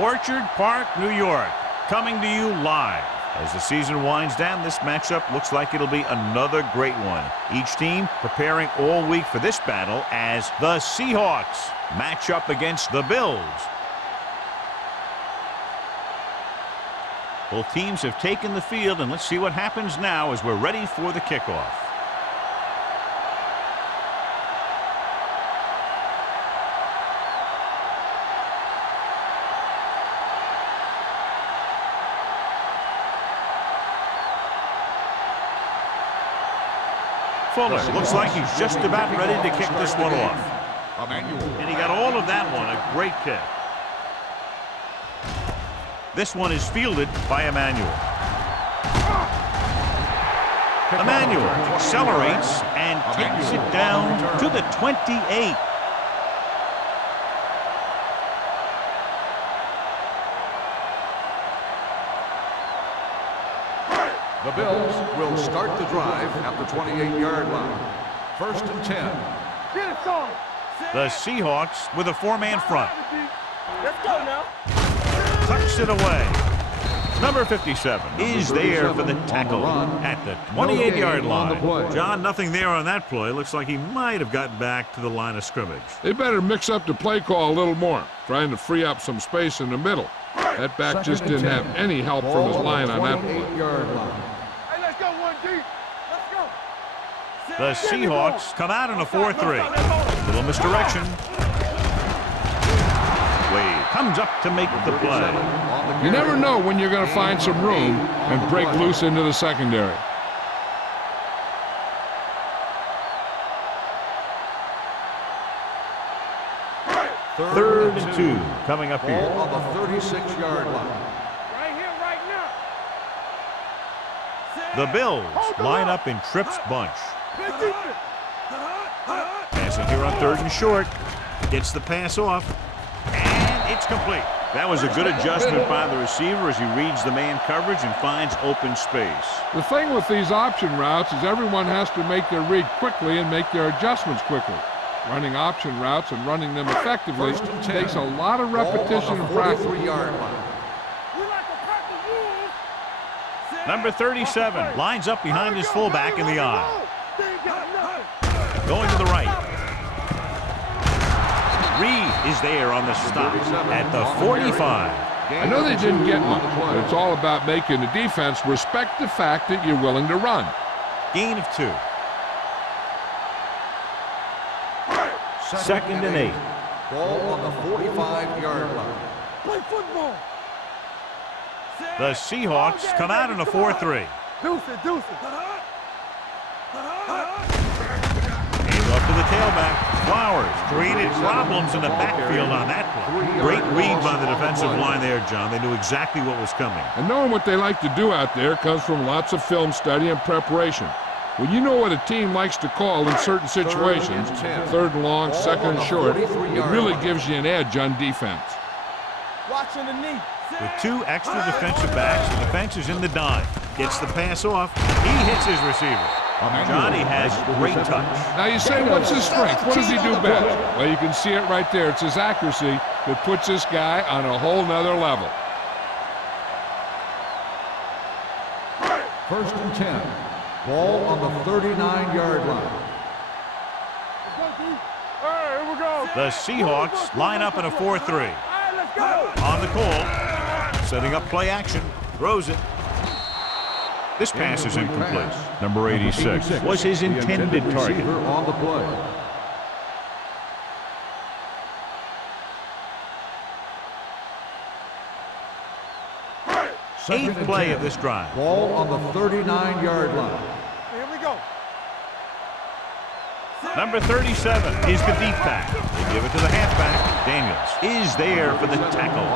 Orchard Park, New York, coming to you live. As the season winds down, this matchup looks like it'll be another great one. Each team preparing all week for this battle as the Seahawks match up against the Bills. Both teams have taken the field, and let's see what happens now as we're ready for the kickoff. Fuller looks like he's just about ready to kick this one off. And he got all of that one, a great kick. This one is fielded by Emmanuel. Emmanuel accelerates and takes it down to the 28. The Bills will start the drive at the 28-yard line. 1st and 10. The Seahawks with a four-man front. Let's go now. Tucks it away. Number 57 is there for the tackle at the 28-yard line. John, nothing there on that play. Looks like he might have gotten back to the line of scrimmage. They better mix up the play call a little more, trying to free up some space in the middle. That back just didn't have any help from his line on that play. Hey, let's go, 1D. Let's go. The Seahawks come out in a 4-3. Little misdirection. Wade comes up to make the play. You never know when you're going to find some room and break loose into the secondary. Third and 2 coming up here. On the 36-yard line. Right here, right now. The Bills line up in Tripp's bunch. Passing here on 3rd and short. Gets the pass off. And it's complete. That was a good adjustment by the receiver as he reads the man coverage and finds open space. The thing with these option routes is everyone has to make their read quickly and make their adjustments quickly. Running option routes and running them effectively takes a lot of repetition and practice. Number 37 lines up behind his fullback in the eye. Going to the right. Reed is there on the stop at the 45. I know they didn't get much, but it's all about making the defense respect the fact that you're willing to run. Gain of 2. 2nd and 8. Ball on the 45-yard line. Play football. The Seahawks come out in a 4-3. Deuce it, deuce it. Hands off to the tailback. Flowers created problems in the backfield on that play. Great read by the defensive line there, John. They knew exactly what was coming. And knowing what they like to do out there comes from lots of film study and preparation. When you know what a team likes to call in certain situations, 3rd and long, 2nd and short, it really gives you an edge on defense. Watching the knee. With 2 extra defensive backs, the defense is in the dime. Gets the pass off. He hits his receiver. Johnny has great touch. Now you say, what's his strength? What does he do best? Well, you can see it right there. It's his accuracy that puts this guy on a whole nother level. 1st and 10. Ball on the 39-yard line. Hey, here we go. The Seahawks line up in a 4-3. Hey, let's go. On the call, setting up play action, throws it. This pass is incomplete. Number 86 was his intended target. On the play. Eighth play of this drive. Ball on the 39-yard line. Here we go. Number 37 is the deep back. They give it to the halfback. Daniels is there for the tackle.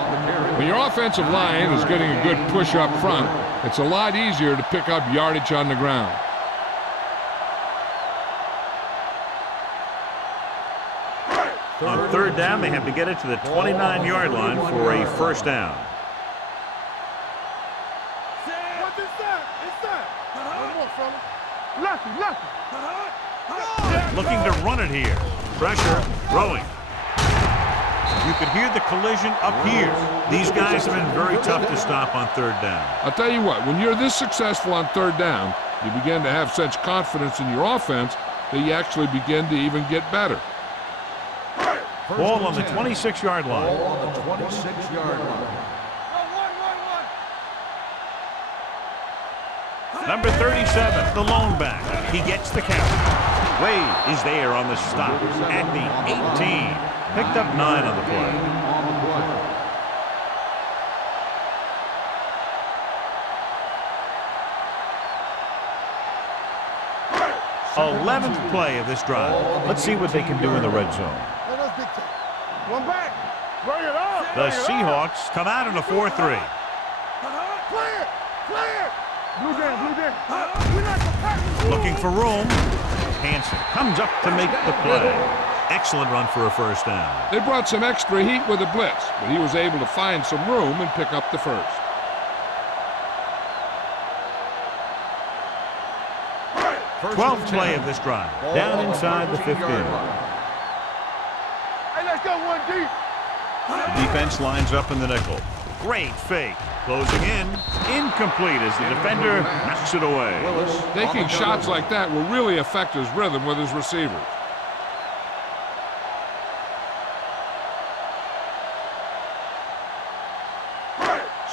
When your offensive line is getting a good push up front, it's a lot easier to pick up yardage on the ground. On 3rd down, they have to get it to the 29-yard line for a 1st down. What is that? It's that. One more, fella. Lucky. Looking to run it here. Pressure, throwing. You could hear the collision up here. These guys have been very tough to stop on third down. I'll tell you what, when you're this successful on third down, you begin to have such confidence in your offense that you actually begin to even get better. Ball on the 26-yard line. Ball on the 26-yard line. Number 37, the lone back. He gets the carry. Wade is there on the stop at the 18. Picked up 9 on the play. On the play. 11th play of this drive. Let's see what they can do in the red zone. One back. Bring it up. The Seahawks come out in a 4-3. Clear. Clear. Blue jam. We like the pack. Looking for room. Hanson comes up to make the play. Excellent run for a first down. They brought some extra heat with the blitz, but he was able to find some room and pick up the first. First 12th and play 10. of this drive. Ball Down on the inside the 15. 13-yard line. Hey, let's go one deep. The defense lines up in the nickel. Great fake. Closing in. Incomplete as the defender knocks it away. Willis on Taking the shots cover. like that will really affect his rhythm with his receivers.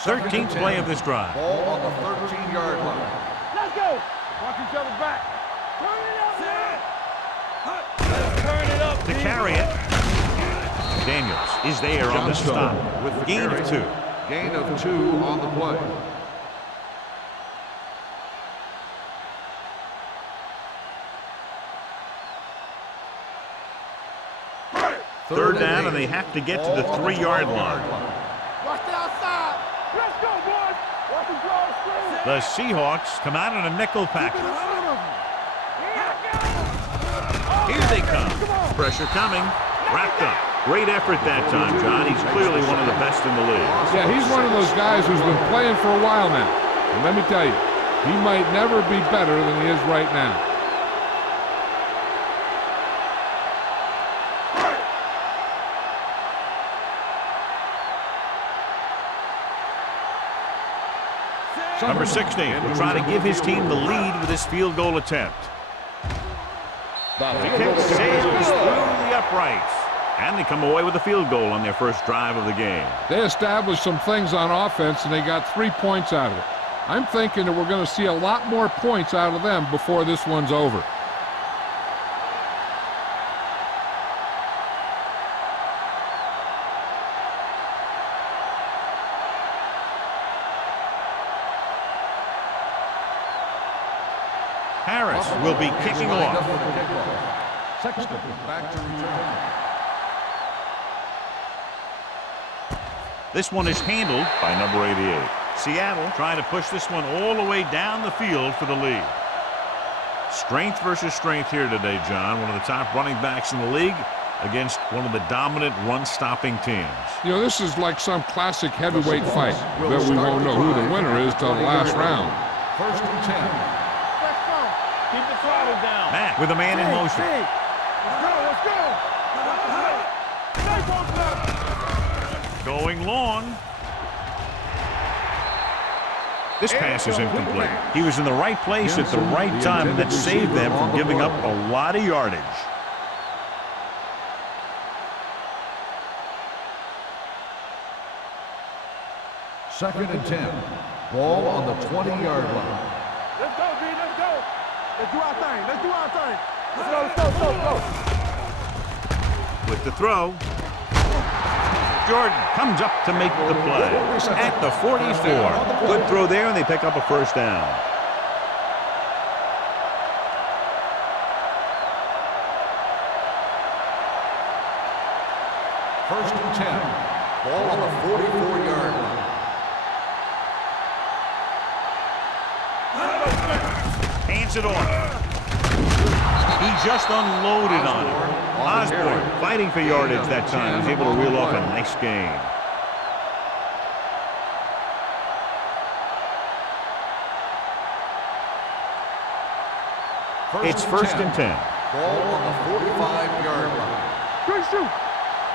Second and 13th 10. play of this drive. Ball on the 13-yard line. Let's go. Watch each other back. Turn it up, To carry it. Daniels is there on the stop with gain of 2. Gain of 2 on the play. Third down, and they have to get to the 3-yard line. Watch the outside. Let's go, boys. Watch the draw screen. The Seahawks come out in a nickel package. Here they come. Pressure coming. Wrapped up. Great effort that time, John. He's clearly one of the best in the league. Yeah, he's one of those guys who's been playing for a while now. And let me tell you, he might never be better than he is right now. Number 16 will try to give his team the lead with this field goal attempt. The kick sails through the uprights. And they come away with a field goal on their first drive of the game. They established some things on offense, and they got 3 points out of it. I'm thinking that we're going to see a lot more points out of them before this one's over. Harris will be kicking Lined up off. for the kickoff. Sexton back to return. This one is handled by number 88. Seattle trying to push this one all the way down the field for the lead. Strength versus strength here today, John. One of the top running backs in the league against one of the dominant run-stopping teams. You know, this is like some classic heavyweight fight. I bet we won't know who the winner is till the last round. First and 10. Let's go. Keep the throttle down. Matt with a man in motion. Let's go. Stay close now. Going long. This pass is incomplete. He was in the right place at the right time, and that saved them from giving up a lot of yardage. Second and 10. Ball on the 20-yard line. Let's go, B. Let's go. Let's do our thing. Let's do our thing. Let's go. With the throw. Jordan comes up to make the play at the 44. Good throw there, and they pick up a first down. First and 10. Ball on the 44-yard line. Hands it off. He just unloaded on it. Osborne fighting for yardage that time. He's able to reel off a nice gain. It's first and 10. Ball on the 45-yard line. Good shoot.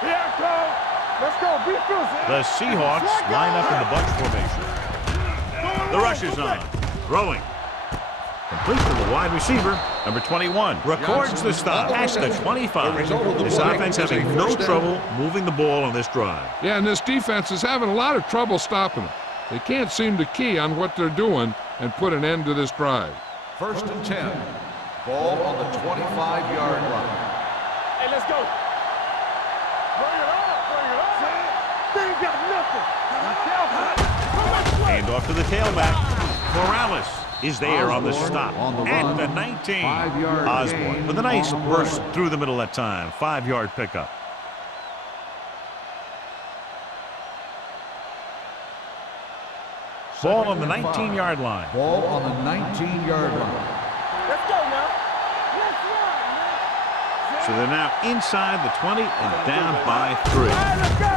Here it comes. Let's go. Be fierce. The Seahawks line up in the bunch formation. The rush is on. Throwing. Complete to the wide receiver, number 21. Records the stop at the 25. This offense having no trouble moving the ball on this drive. Yeah, and this defense is having a lot of trouble stopping them. They can't seem to key on what they're doing and put an end to this drive. 1st and 10. Ball on the 25-yard line. Hey, let's go. Bring it up. Bring it up. They ain't got nothing. Hand off to the tailback. Morales is there on the stop at the 19. Osborne with a nice burst through the middle that time. 5-yard pickup. Ball on the 19-yard line. Ball on the 19-yard line. Let's go now. Let's run, man. So they're now inside the 20 and down by 3. Let's go.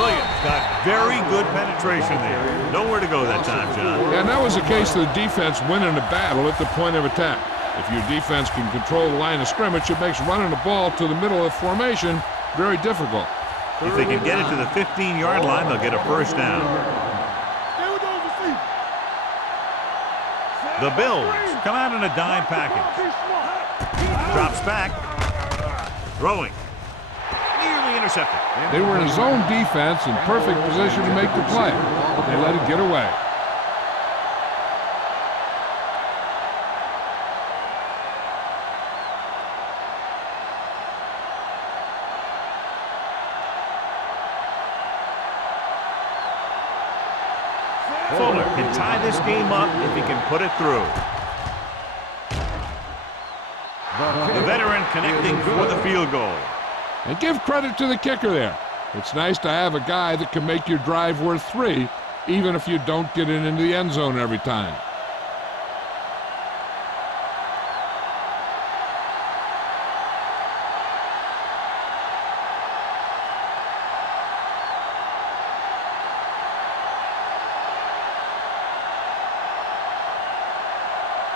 Williams got very good penetration there. Nowhere to go that time, John. Yeah, and that was the case of the defense winning a battle at the point of attack. If your defense can control the line of scrimmage, it makes running the ball to the middle of formation very difficult. If they can get it to the 15-yard line, they'll get a first down. The Bills come out in a dime package. Drops back. Throwing. Nearly intercepted. They were in a zone defense in perfect position to make the play, but they let it get away. Fuller can tie this game up if he can put it through. The veteran connecting for the field goal. And give credit to the kicker there. It's nice to have a guy that can make your drive worth 3, even if you don't get it into the end zone every time.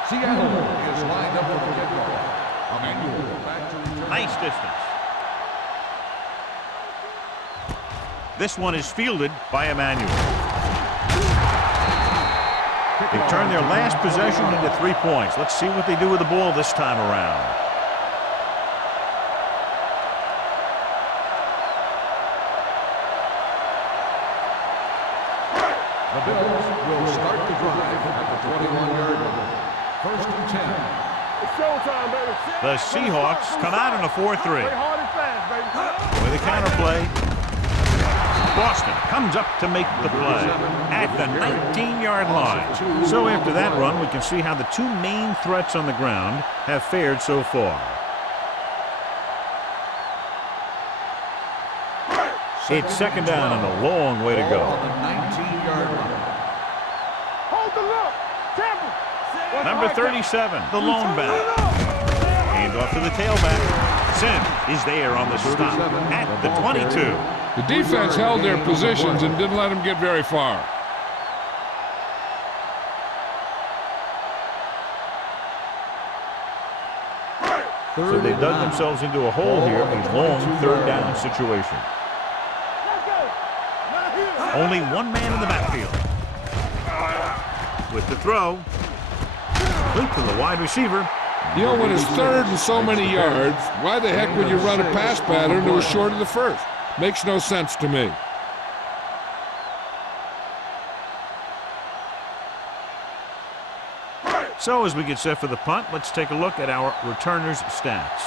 Seattle is lined up for the kickoff. Emmanuel back to return. Nice distance. This one is fielded by Emmanuel. They turn their last possession into 3 points. Let's see what they do with the ball this time around. The Bills will start the drive at the 21-yard line. 1st and 10. It's showtime, baby. The Seahawks come out in a 4-3. Play hard and fast, baby. With a counterplay. Boston comes up to make the play at the 19-yard line. So after that run, we can see how the 2 main threats on the ground have fared so far. It's 2nd down and a long way to go. On the 19-yard line. Hold the look. Temple. Number 37, the lone back. Hand off to the tailback. Sim is there on the stop at the 22. The defense held their positions and didn't let them get very far. So they dug themselves into a hole here, a long 3rd down situation. Only 1 man in the backfield. With the throw. Complete to the wide receiver. You know, when it's 3rd and so many yards, why the heck would you run a pass pattern that was short of the 1st? Makes no sense to me. So as we get set for the punt, let's take a look at our returners' stats.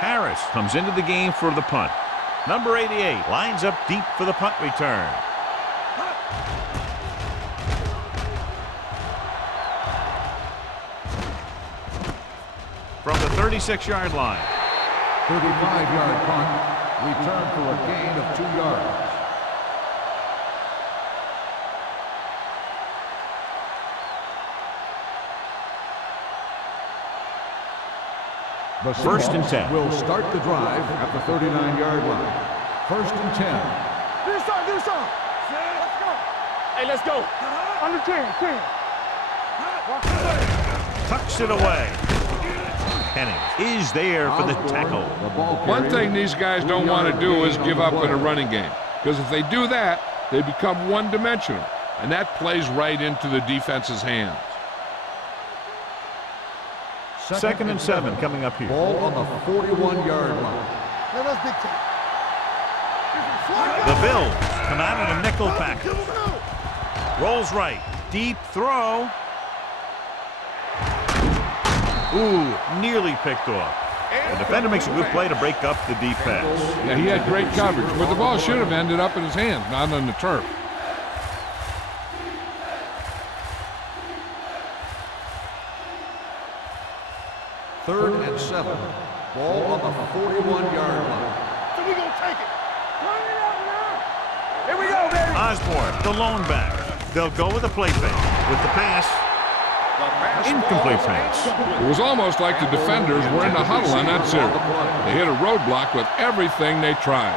Harris comes into the game for the punt. Number 88 lines up deep for the punt return. From the 36-yard line. 35-yard punt. Return for a gain of 2 yards. The 1st and 10. Will start the drive at the 39-yard line. 1st and 10. Do something. Let's go. Hey, let's go. Under 10. Tucks it away. Penning is there for the tackle. One thing these guys don't want to do is give up in a running game, because if they do that, they become one-dimensional, and that plays right into the defense's hands. 2nd and 7 coming up here. Ball on the 41-yard line. The Bills come out in a nickel package. Rolls right. Deep throw. Ooh, nearly picked off. The defender makes a good play to break up the deep pass. Yeah, he had great coverage, but the ball should have ended up in his hands, not on the turf. Third and 7. Ball on the 41-yard line. So we gonna take it. Run it out now. Here we go, baby. Osborne, the lone back. They'll go with a play fake. With the pass. Incomplete pass. It was almost like the defenders were in the huddle on that series. They hit a roadblock with everything they tried.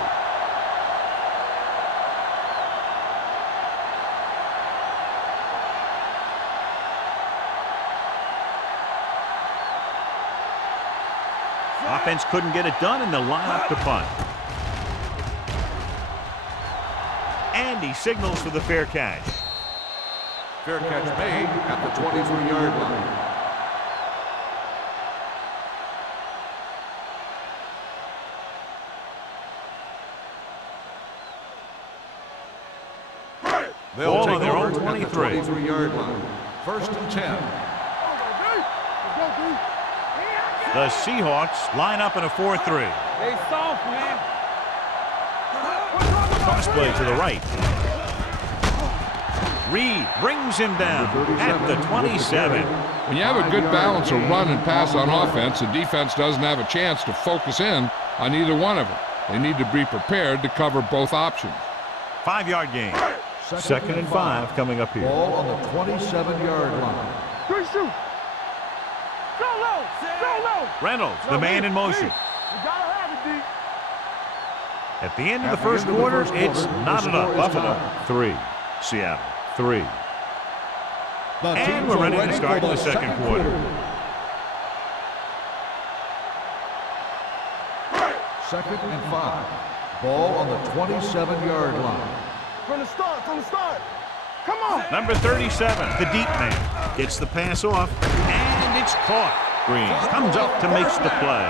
Offense couldn't get it done, and they'll line up to punt. And he signals for the fair catch. Fair catch made at the 23-yard line. They'll take on their over own 23. at the 23-yard line. 1st and 10. The Seahawks line up in a 4-3. They soft, man. Cross play to the right. Reed brings him down at the 27. When you have a good balance of run and pass on offense, the defense doesn't have a chance to focus in on either one of them. They need to be prepared to cover both options. 5-yard gain. 2nd and 5 coming up here. Ball on the 27-yard line. Good shoot. Go low. Go low. Reynolds, the man in motion. You gotta have it, D. At the end of the first quarter, it's not enough. Buffalo 3, Seattle 3. And we're ready to start the second quarter. Second and 5. Ball on the 27-yard line. From the start. Come on. Number 37, the deep man, gets the pass off, and it's caught. Green comes up to make the play.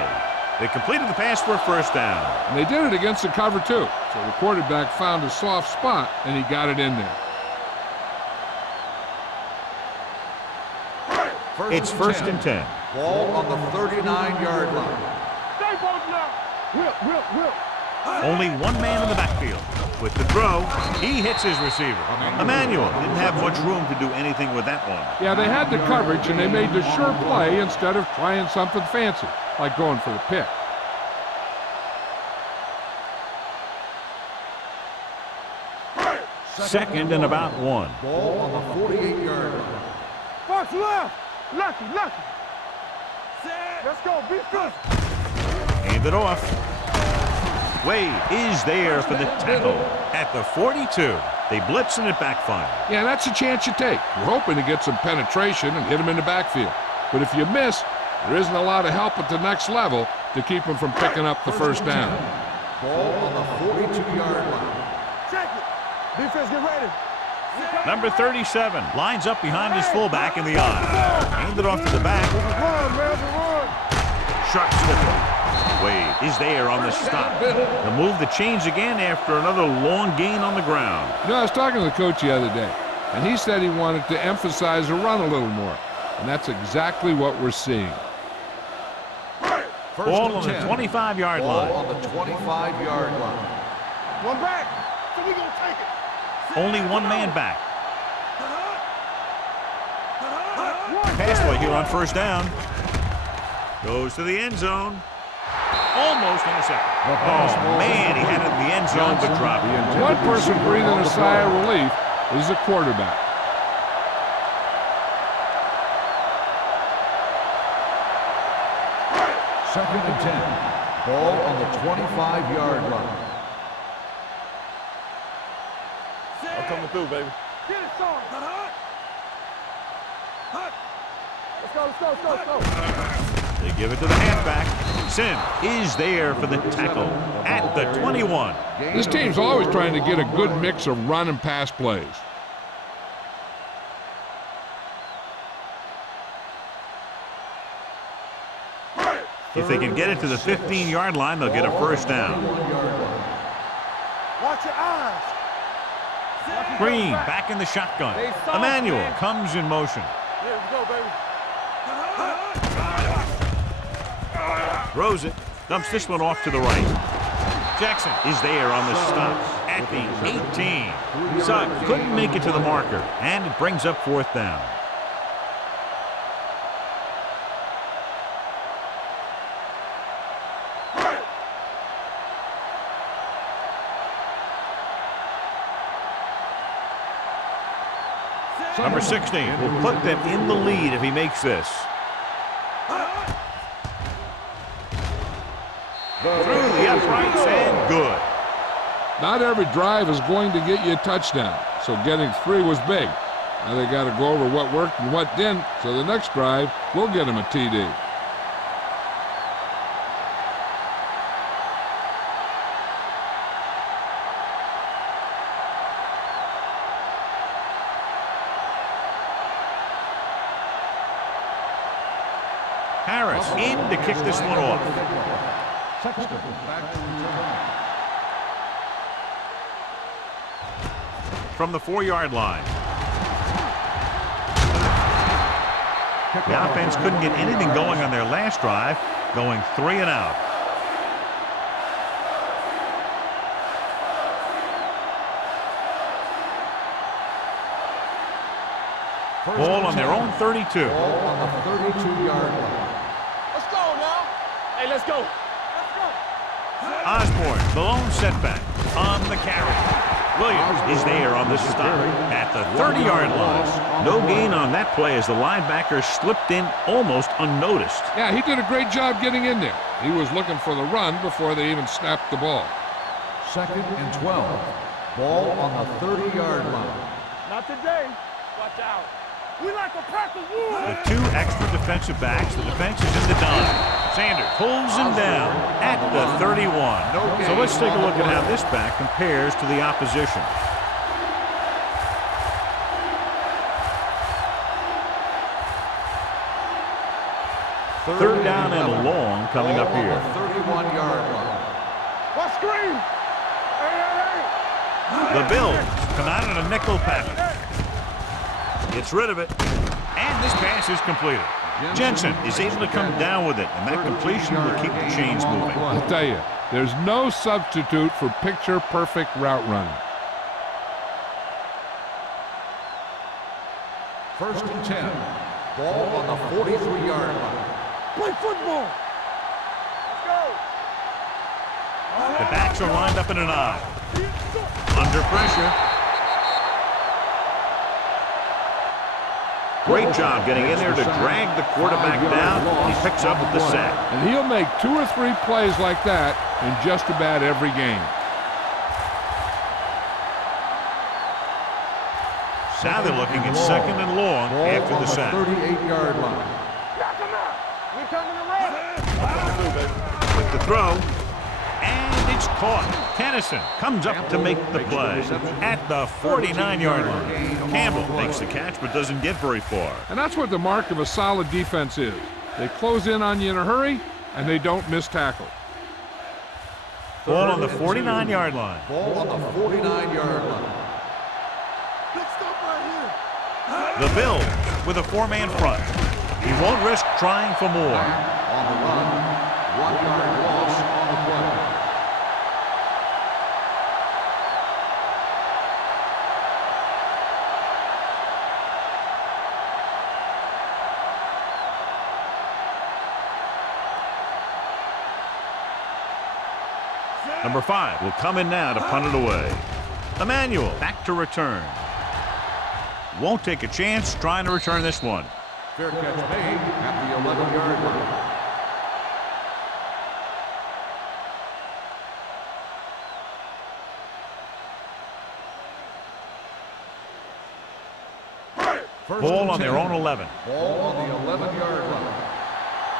They completed the pass for a first down. And they did it against the cover, too. So the quarterback found a soft spot, and he got it in there. It's 1st and 10. Ball on the 39-yard line. Stay both now. Whip. Only one man in the backfield. With the throw, he hits his receiver. Emmanuel didn't have much room to do anything with that one. Yeah, they had the coverage, and they made the sure play instead of trying something fancy, like going for the pick. Second and about 1. Ball on the 48-yard line. Fox left. Lucky. Let's go. Be good. Hand it off. Wade is there for the tackle at the 42. They blitz and it backfires. Yeah, that's a chance you take. You're hoping to get some penetration and hit him in the backfield. But if you miss, there isn't a lot of help at the next level to keep him from picking up the first down. Ball on the 42-yard line. Check it. Defense, get ready. Number 37 lines up behind his fullback in the eye. Hand it off to the back. Run, man. Sharp slipper. Wade is there on the stop. The move to change again after another long gain on the ground. You know, I was talking to the coach the other day, and he said he wanted to emphasize the run a little more. And that's exactly what we're seeing. Ball on the 25-yard line. Ball on the 25-yard line. One back. So we gonna take it. Only one man back. Pass play here on first down. Goes to the end zone. Almost intercepted. Oh, man, he had it in the end zone, but dropped it. One person breathing a sigh of relief is the quarterback. Second and 10. Ball on the 25-yard line. I'm coming through, baby. Get it, son. Let's go. They give it to the halfback. Sim is there for the tackle at the 21. This team's always trying to get a good mix of run and pass plays. If they can get it to the 15-yard line, they'll get a first down. Watch your eyes. Green back in the shotgun. Emmanuel comes in motion. Here we go, baby. Throws it. Dumps this one off to the right. Jackson is there on the stop at the 18. Suggs couldn't make it to the marker, and it brings up fourth down. Number 16 will put them in the lead if he makes this. Through the uprights and good. Not every drive is going to get you a touchdown, so getting 3 was big. Now they got to go over what worked and what didn't, so the next drive will get them a TD. Harris in to kick this one off. From the 4-yard line. The offense couldn't get anything going on their last drive, going 3 and out. Ball on their own 32. Ball on the 32-yard line. Let's go now. Hey, let's go. Osborne, the lone setback on the carry. Williams is there on the stop at the 30-yard line. No gain on that play as the linebacker slipped in almost unnoticed. Yeah, he did a great job getting in there. He was looking for the run before they even snapped the ball. 2nd and 12. Ball on the 30-yard line. Not today. Watch out. We like a practice rule. With 2 extra defensive backs, the defense is in the dime. Sanders pulls him down at the 31. So let's take a look at how this back compares to the opposition. Third down and long coming up here. 31-yard line. What screen? Hey. The Bills come out in a nickel pattern. Gets rid of it, and this pass is completed. Jensen is able to come down with it, and that completion will keep the chains moving. I'll tell you, there's no substitute for picture-perfect route running. 1st and 10. Ball on the 43-yard line. Play football. Let's go. The backs are lined up in an I. Under pressure. Great job getting in there to drag the quarterback down. He picks up the sack. And he'll make 2 or 3 plays like that in just about every game. Now they're looking at 2nd and long after the sack. 38-yard line. We're coming around. With the throw, and it's caught. Kennison comes up to make the play at the 49-yard line. Campbell makes the catch but doesn't get very far. And that's what the mark of a solid defense is. They close in on you in a hurry, and they don't miss tackle. Ball on the 49-yard line. Ball on the 49-yard line. Let's stop right here. The Bills with a 4-man front. He won't risk trying for more. On the run, 1-yard loss on the play. Number 5 will come in now to punt it away. Emmanuel back to return. Won't take a chance trying to return this one. Fair catch made at the 11-yard line. Ball on their own 11. Ball on the 11-yard line.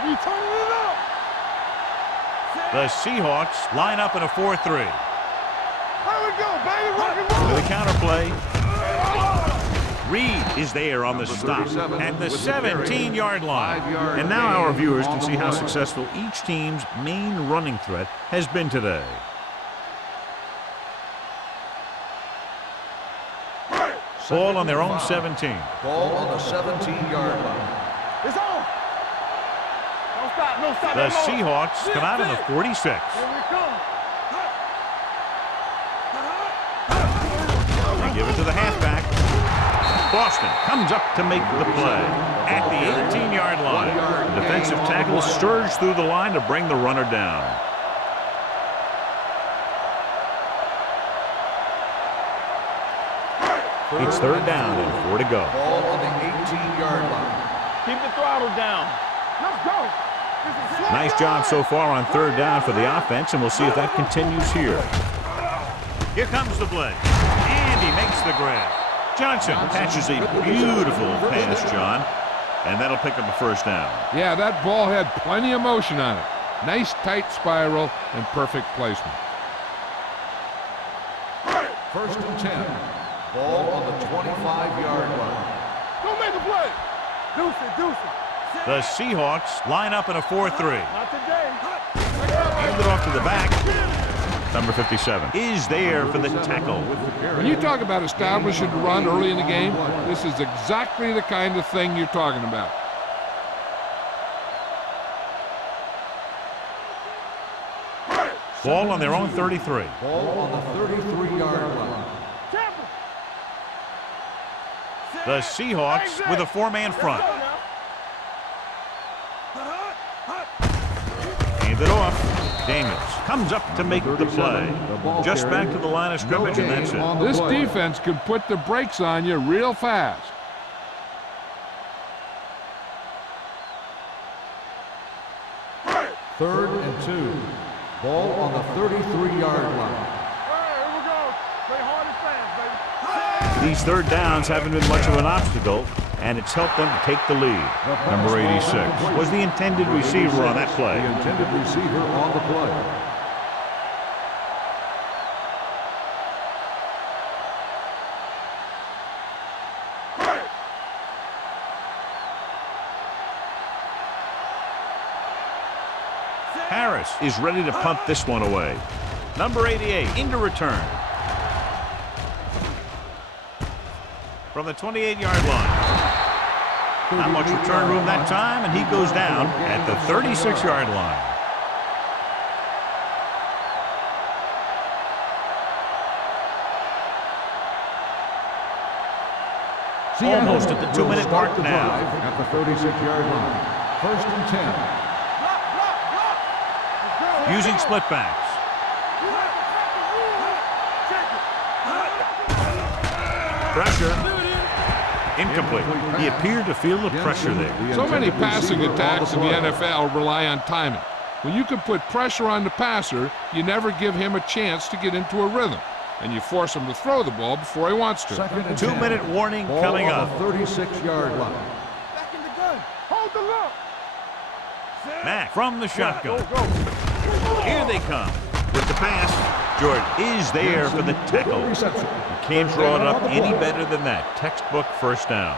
You turning it up. The Seahawks line up in a 4-3. There we go, baby. Rock and roll. With a counterplay. Reed is there on the stop at the 17-yard line. And now our viewers can see how successful each team's main running threat has been today. Ball on their own 17. Ball on the 17-yard line. It's on. Don't stop. No stop. The Seahawks come out in the 46. Here we come. They give it to the halfback. Boston comes up to make the play at the 18-yard line. The defensive tackle surged through the line to bring the runner down. It's third down and 4 to go. Ball on the 18-yard line. Keep the throttle down. Let's go. Nice job so far on third down for the offense, and we'll see if that continues here. Here comes the blitz, and he makes the grab. Johnson catches a beautiful pass, John, and that'll pick up a first down. Yeah, that ball had plenty of motion on it. Nice tight spiral and perfect placement. First and 10. Ball on the 25-yard line. Don't make a play. Deuce it, deuce it. The Seahawks line up in a 4-3. Not today. Hand it off to the back. Number 57 is there for the tackle. When you talk about establishing the run early in the game, this is exactly the kind of thing you're talking about. Ball on their own 33. Ball on the 33-yard line. The Seahawks with a 4-man front. Hand it off. Daniels comes up to make the play. Just back to the line of scrimmage, and that's it. This defense can put the brakes on you real fast. Third and 2. Ball on the 33-yard line. Here we go. Play hard and fast, baby. These third downs haven't been much of an obstacle, and it's helped them to take the lead. Number 86 was the intended receiver on that play. The intended receiver on the play. Harris is ready to punt this one away. Number 88 into return. From the 28-yard line. Not much return room that time, and he goes down at the 36-yard line. Almost at the 2-minute mark now. At the 36-yard line. First and 10. Using split backs. Pressure. Incomplete. He appeared to feel the pressure there. So many passing attacks in the NFL rely on timing. When you can put pressure on the passer, you never give him a chance to get into a rhythm, and you force him to throw the ball before he wants to. 2-minute warning coming up. Ball on the 36-yard line. Back in the gun. Hold the look. Mack from the shotgun. Here they come. With the pass, Jordan is there for the tackle. You can't draw it up any better than that. Textbook first down.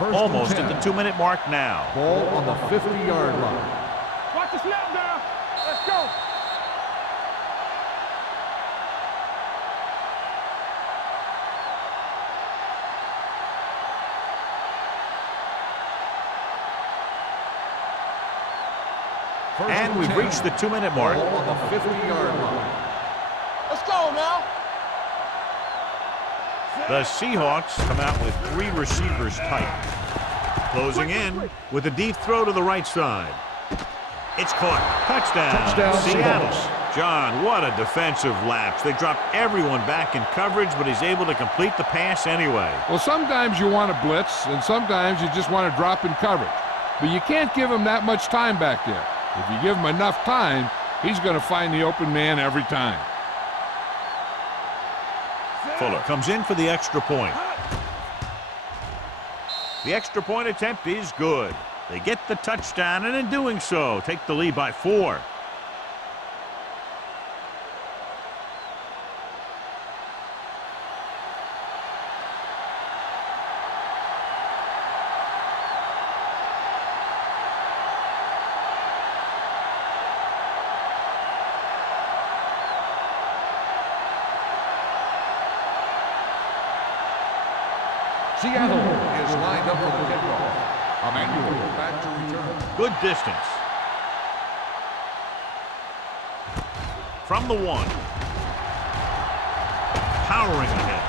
Almost at the 2-minute mark now. Ball on the 50-yard line. Watch the snap down. Let's go. And we've reached the 2-minute mark. Ball on the 50-yard line. Let's go now. The Seahawks come out with 3 receivers tight. Closing in with a deep throw to the right side. It's caught. Touchdown, Seattle. John, what a defensive lapse. They dropped everyone back in coverage, but he's able to complete the pass anyway. Well, sometimes you want to blitz, and sometimes you just want to drop in coverage. But you can't give him that much time back there. If you give him enough time, he's going to find the open man every time. Fuller comes in for the extra point. The extra point attempt is good. They get the touchdown, and in doing so, take the lead by 4. Seattle is lined up for the kickoff. Emmanuel back to return. Good distance. From the 1. Powering ahead.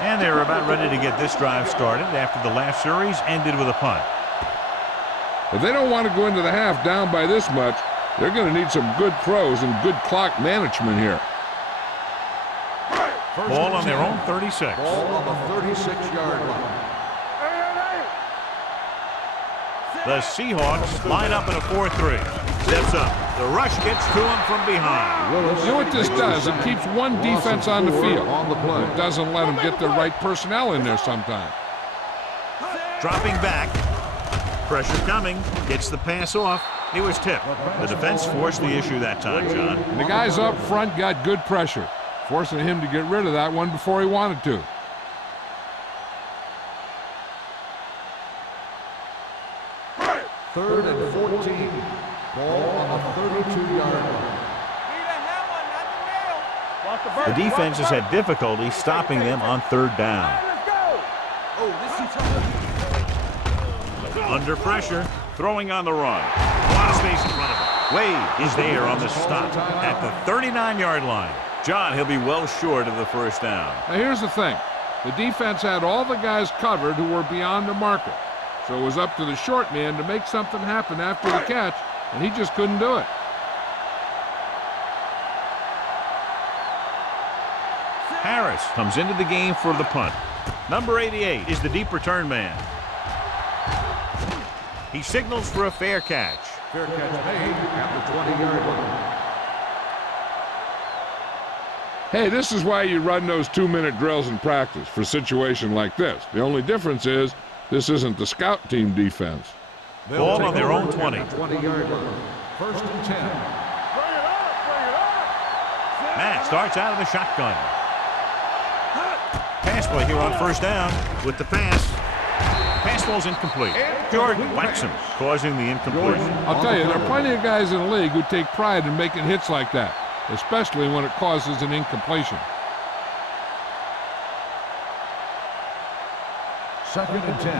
And they're about ready to get this drive started after the last series ended with a punt. If they don't want to go into the half down by this much, they're going to need some good throws and good clock management here. Ball on their own 36. Ball on the 36-yard line. The Seahawks line up in a 4-3. Steps up. The rush gets to him from behind. You know what this does? It keeps one defense on the field. It doesn't let them get the right personnel in there sometimes. Dropping back. Pressure coming. Gets the pass off. He was tipped. The defense forced the issue that time, John. And the guys up front got good pressure, forcing him to get rid of that one before he wanted to. Third and 14. Ball on the 32-yard line. The defense has had difficulty stopping them on 3rd down. Under pressure, throwing on the run. A lot of space in front of him. Wade is there on the stop at the 39-yard line. John, he'll be well short of the 1st down. Now here's the thing. The defense had all the guys covered who were beyond the marker. So it was up to the short man to make something happen after the catch, and he just couldn't do it. Harris comes into the game for the punt. Number 88 is the deep return man. He signals for a fair catch. Fair catch made at the 20-yard line. Hey, this is why you run those 2-minute drills in practice for a situation like this. The only difference is this isn't the scout team defense. Ball on their own 20. 20-yard line. 1st and 10. Matt starts out of the shotgun. Pass play here on 1st down with the pass. Pass ball's incomplete. Jordan whacks him, causing the incompletion. I'll tell you, there are plenty of guys in the league who take pride in making hits like that, especially when it causes an incompletion. 2nd and 10.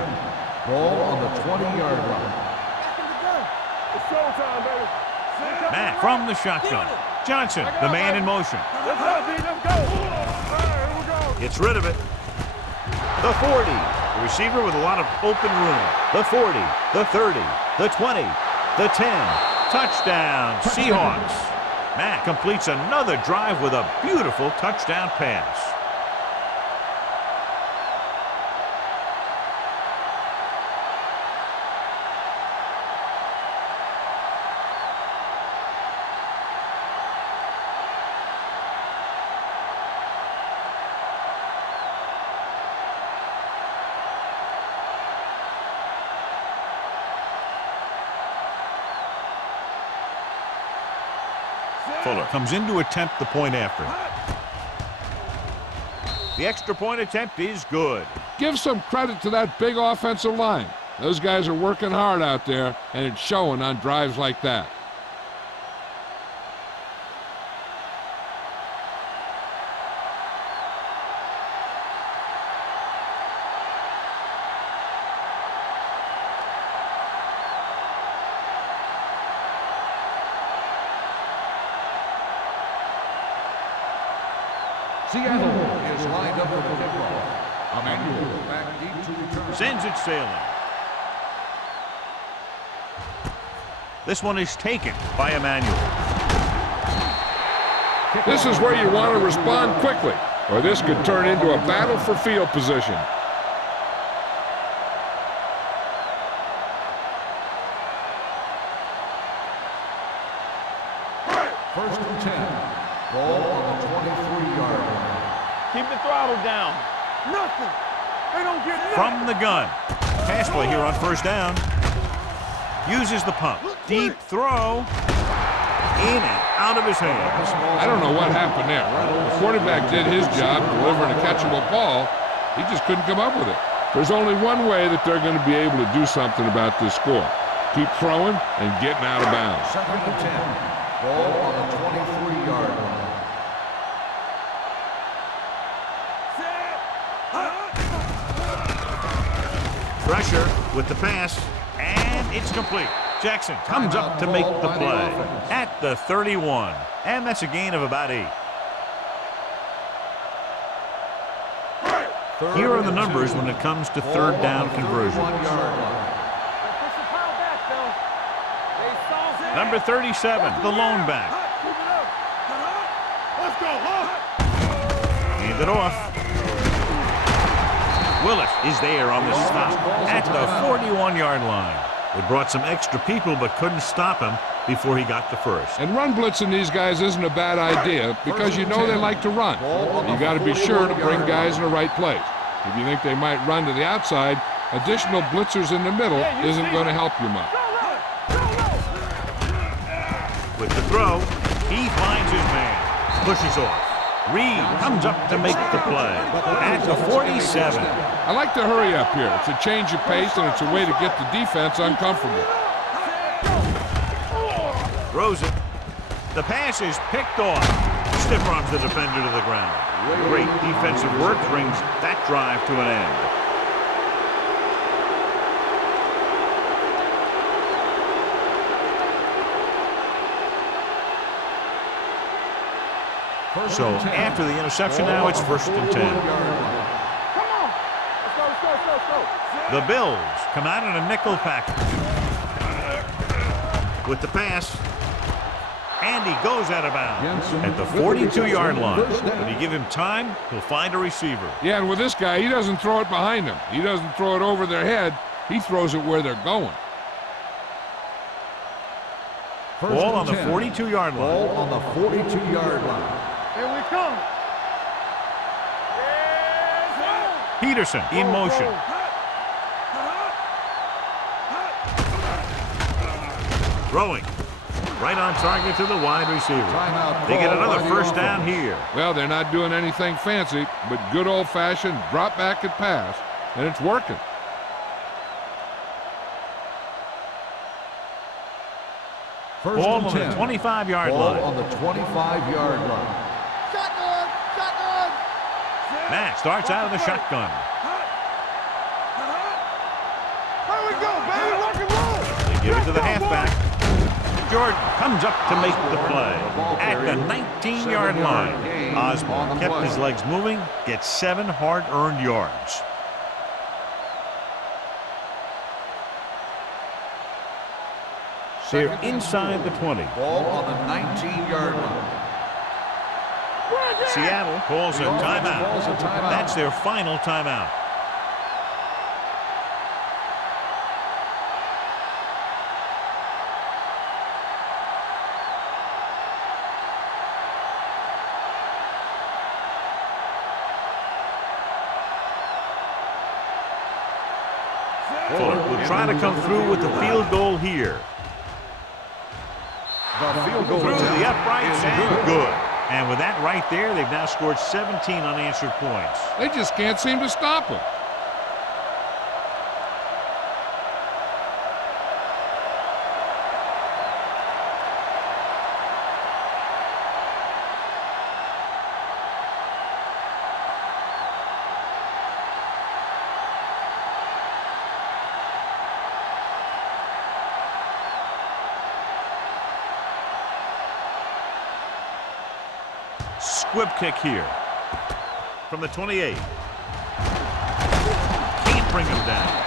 Ball on the 20-yard line. It's showtime, baby. Matt from the shotgun. Johnson, the man in motion. Let's go, B. Let's go. All right, here we go. Gets rid of it. The 40. The receiver with a lot of open room. The 40. The 30. The 20. The 10. Touchdown, Seahawks. Matt completes another drive with a beautiful touchdown pass. Fuller comes in to attempt the point after. The extra point attempt is good. Give some credit to that big offensive line. Those guys are working hard out there, and it's showing on drives like that. Seattle is lined up for the kickoff. Emmanuel back deep to return. Sends it sailing. This one is taken by Emmanuel. This is where you want to respond quickly, or this could turn into a battle for field position. First and 10. Ball on the 23-yard Keep the throttle down. Nothing. They don't get nothing. From the gun. Pass play here on first down. Uses the pump. Deep throw. In and out of his hands. I don't know what happened there. The quarterback did his job, delivering a catchable ball. He just couldn't come up with it. There's only one way that they're going to be able to do something about this score. Keep throwing and getting out of bounds. 2nd and 10. Ball on the 23-yard line. Pressure with the pass, and it's complete. Jackson comes up to make the play at the 31, and that's a gain of about 8. Here are the numbers when it comes to third down conversions. Number 37, the lone back. Let's go, Hand it off. Willis is there on the stop at the 41-yard line. They brought some extra people but couldn't stop him before he got the first. And run blitzing these guys isn't a bad idea because you know they like to run. You got to be sure to bring guys in the right place. If you think they might run to the outside, additional blitzers in the middle isn't going to help you much. With the throw, he finds his man. Pushes off. Reed comes up to make the play at the 47. I like to hurry up here. It's a change of pace, and it's a way to get the defense uncomfortable. Throws it. The pass is picked off. Stiff arms the defender to the ground. Great defensive work brings that drive to an end. So after the interception now, it's 1st and 10. Come on. Let's go. The Bills come out in a nickel package. With the pass. And he goes out of bounds at the 42-yard line. When you give him time, he'll find a receiver. Yeah, and with this guy, he doesn't throw it behind them. He doesn't throw it over their head. He throws it where they're going. Ball on the 42-yard line. Ball on the 42-yard line. Here we come. Peterson in motion. Throwing. Right on target to the wide receiver. They get another first down here. Well, they're not doing anything fancy, but good old-fashioned drop back and pass, and it's working. Ball on the 25-yard Ball line. on the 25-yard line. Shotgun. Matt starts out of the shotgun. Here we go, baby. Rock and roll. They give it to the halfback. Jordan comes up to make the play at the 19-yard line. Osborne kept his legs moving, gets 7 hard-earned yards. They're inside the 20. Ball on the 19-yard line. Seattle calls a timeout. That's their final timeout. Fuller will try to come through with the field goal here. The field goal Through the uprights and good. good. And with that right there, they've now scored 17 unanswered points. They just can't seem to stop him. Squib kick here from the 28. Can't bring him down.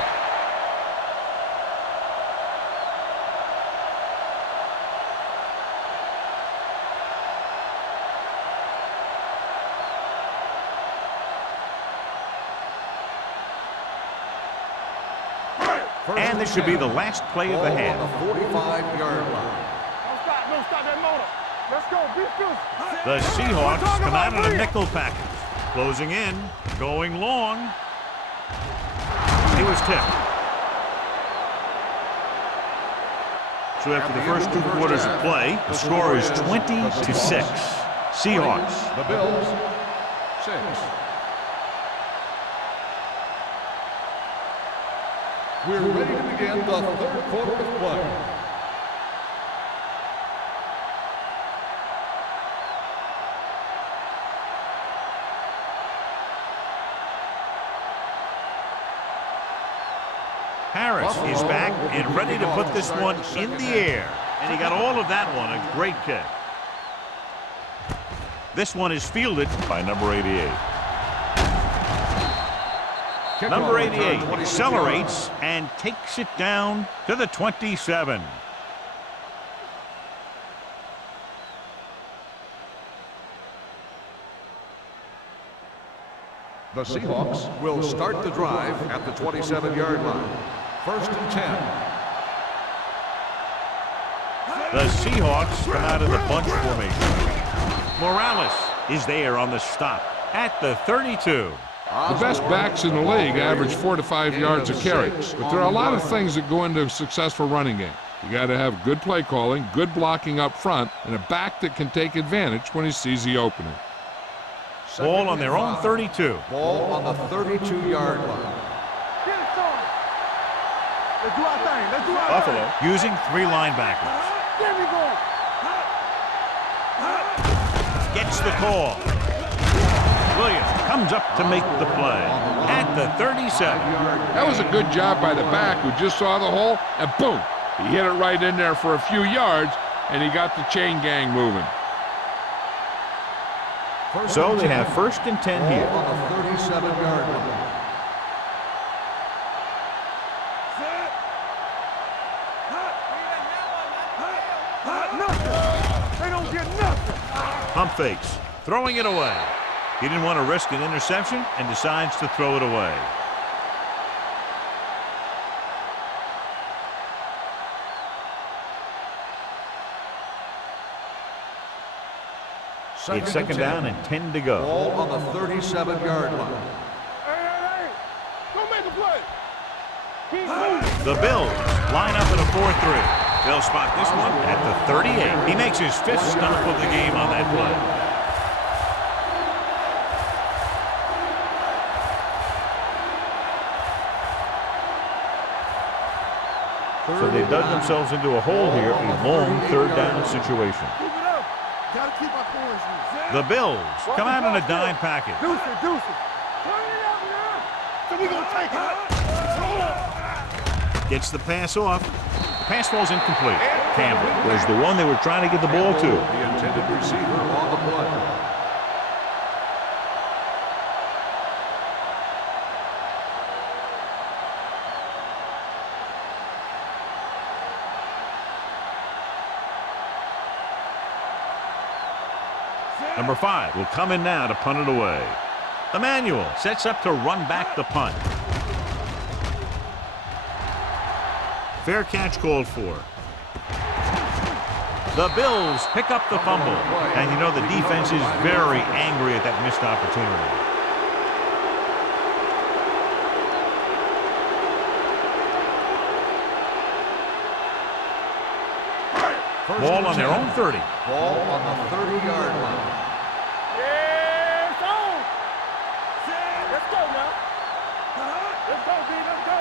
And this should be the last play of the half. On the 45-yard line. Don't stop that motor. Let's go. Be fierce. The Seahawks come out in a nickel package. Closing in, going long. He was tipped. So after the first 2 quarters of play, the score is 20-6. Seahawks. The Bills, 6. We're ready to begin the third quarter of play. Harris is back and ready to put this one in the air. And he got all of that one, a great kick. This one is fielded by number 88. Number 88 accelerates and takes it down to the 27. The Seahawks will start the drive at the 27-yard line. 1st and 10. The Seahawks come out of the bunch formation. Morales is there on the stop at the 32. The best backs in the league average 4 to 5 yards a carry, but there are a lot of things that go into a successful running game. You got to have good play calling, good blocking up front, and a back that can take advantage when he sees the opening. Ball on their own 32. Ball on the 32-yard line. Get it started. Let's do our thing. Let's do our Buffalo using 3 linebackers. There we go. Gets the call. Williams comes up to make the play at the 37. That was a good job by the back who just saw the hole, and boom, he hit it right in there for a few yards, and he got the chain gang moving. So they have 1st and 10 here. On the 37-yard line. Nothing. They don't get nothing. Pump fakes, throwing it away. He didn't want to risk an interception and decides to throw it away. It's 2nd down and 10 to go. Ball on the 37-yard line. Hey. Don't make a play. Keep moving. The Bills line up in a 4-3. They'll spot this one at the 38. He makes his 5th stop of the game on that play. So they dug themselves into a hole here, a long 3rd down situation. Keep it up. Gotta keep our corners loose. The Bills come out in a dime package. Deuce it. Turn it up now. So we gonna take it. Gets the pass off. The pass falls incomplete. Campbell was the one they were trying to get the ball to. The intended receiver on the play. Number 5 will come in now to punt it away. Emmanuel sets up to run back the punt. Fair catch called for. The Bills pick up the fumble. And you know the defense is very angry at that missed opportunity. Ball on their own 30. Ball on the 30-yard line. Yeah, it's on. Let's go now. Let's go, B. Let's go.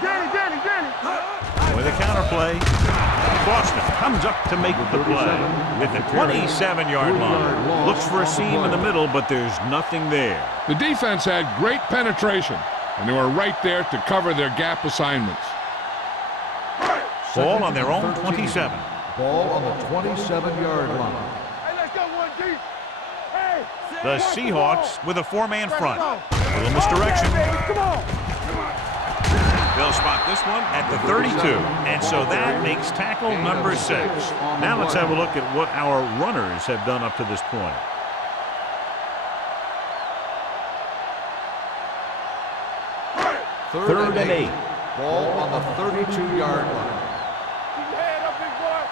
Danny. With a counterplay, Boston comes up to make the play at the 27-yard line. Looks for a seam in the middle, but there's nothing there. The defense had great penetration, and they were right there to cover their gap assignments. Ball on their own 27. Ball on the 27-yard line. Hey, let's go, 1G. Hey. The Seahawks with a 4-man front. A little Misdirection. misdirection. Come on. They'll spot this one at the 32. And so that makes tackle number 6. Now let's have a look at what our runners have done up to this point. Third and 8. Ball on the 32-yard line. Keep your head up, big boy.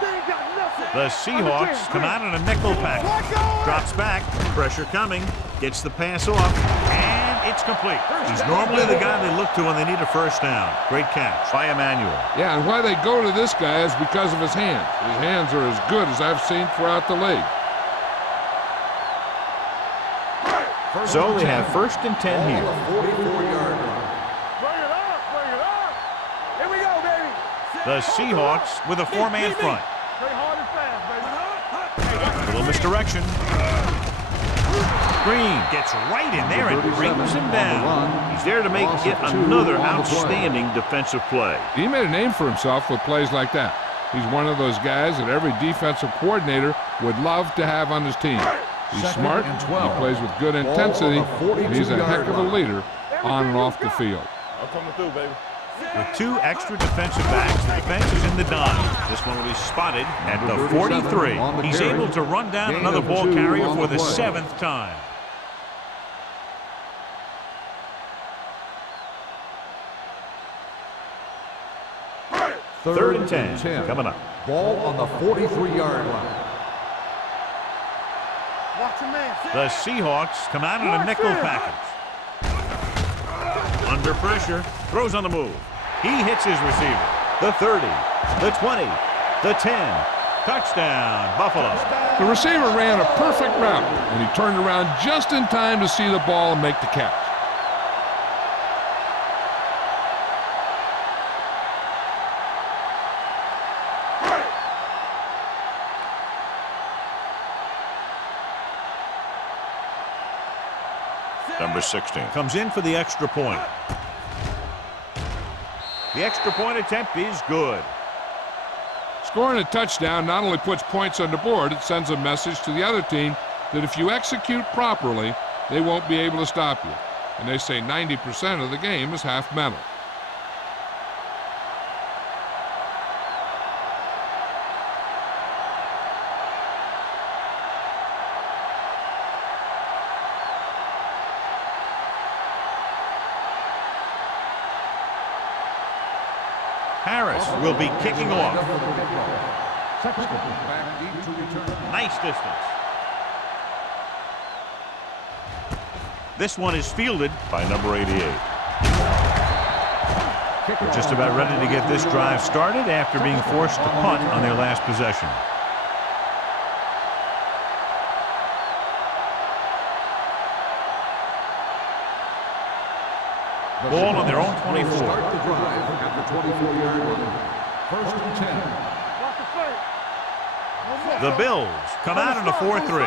They ain't got nothing. The Seahawks come out in a nickel package. Drops back, pressure coming, gets the pass off, and it's complete. He's normally the guy they look to when they need a first down. Great catch by Emmanuel. Yeah, and why they go to this guy is because of his hands. His hands are as good as I've seen throughout the league. So they have 1st and 10 here. 44-yard line. Bring it up, bring it up. Here we go, baby. The Seahawks with a 4-man front. Play hard and fast, baby. A little misdirection. Green gets right in there and brings him down. He's there to make yet another outstanding defensive play. He made a name for himself with plays like that. He's one of those guys that every defensive coordinator would love to have on his team. He's smart, he plays with good intensity, and he's a heck of a leader on and off the field. I'm coming through, baby. With 2 extra defensive backs, the defense is in the dime. This one will be spotted at the 43. He's able to run down another ball carrier for the 7th time. Third and 10 coming up. Ball on the 43-yard line. Watch your man. The Seahawks come out in a nickel package. Under pressure, throws on the move. He hits his receiver. The 30, the 20, the 10. Touchdown, Buffalo. The receiver ran a perfect route, and he turned around just in time to see the ball and make the catch. Number 16 comes in for the extra point. The extra point attempt is good. Scoring a touchdown not only puts points on the board, it sends a message to the other team that if you execute properly, they won't be able to stop you. And they say 90% of the game is half mental. Harris will be kicking off. Back deep to return. Nice distance. This one is fielded by number 88. They're just about ready to get this drive started after being forced to punt on their last possession. Ball on their own 24. Start the drive at the 24-yard line. 1st and 10. Watch the play. The Bills come out in a 4-3.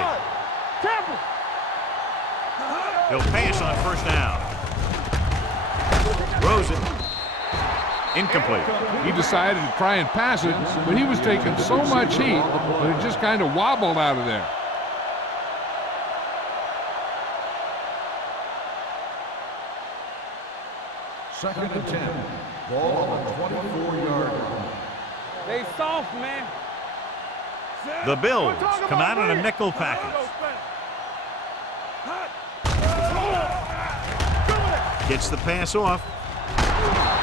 Temple. He'll pass on 1st down. Throws it. Incomplete. He decided to try and pass it, but he was taking so much heat that it just kind of wobbled out of there. Second and 10. Ball on the 24-yard line. They soft, man. The Bills come out in a nickel package. Gets the pass off.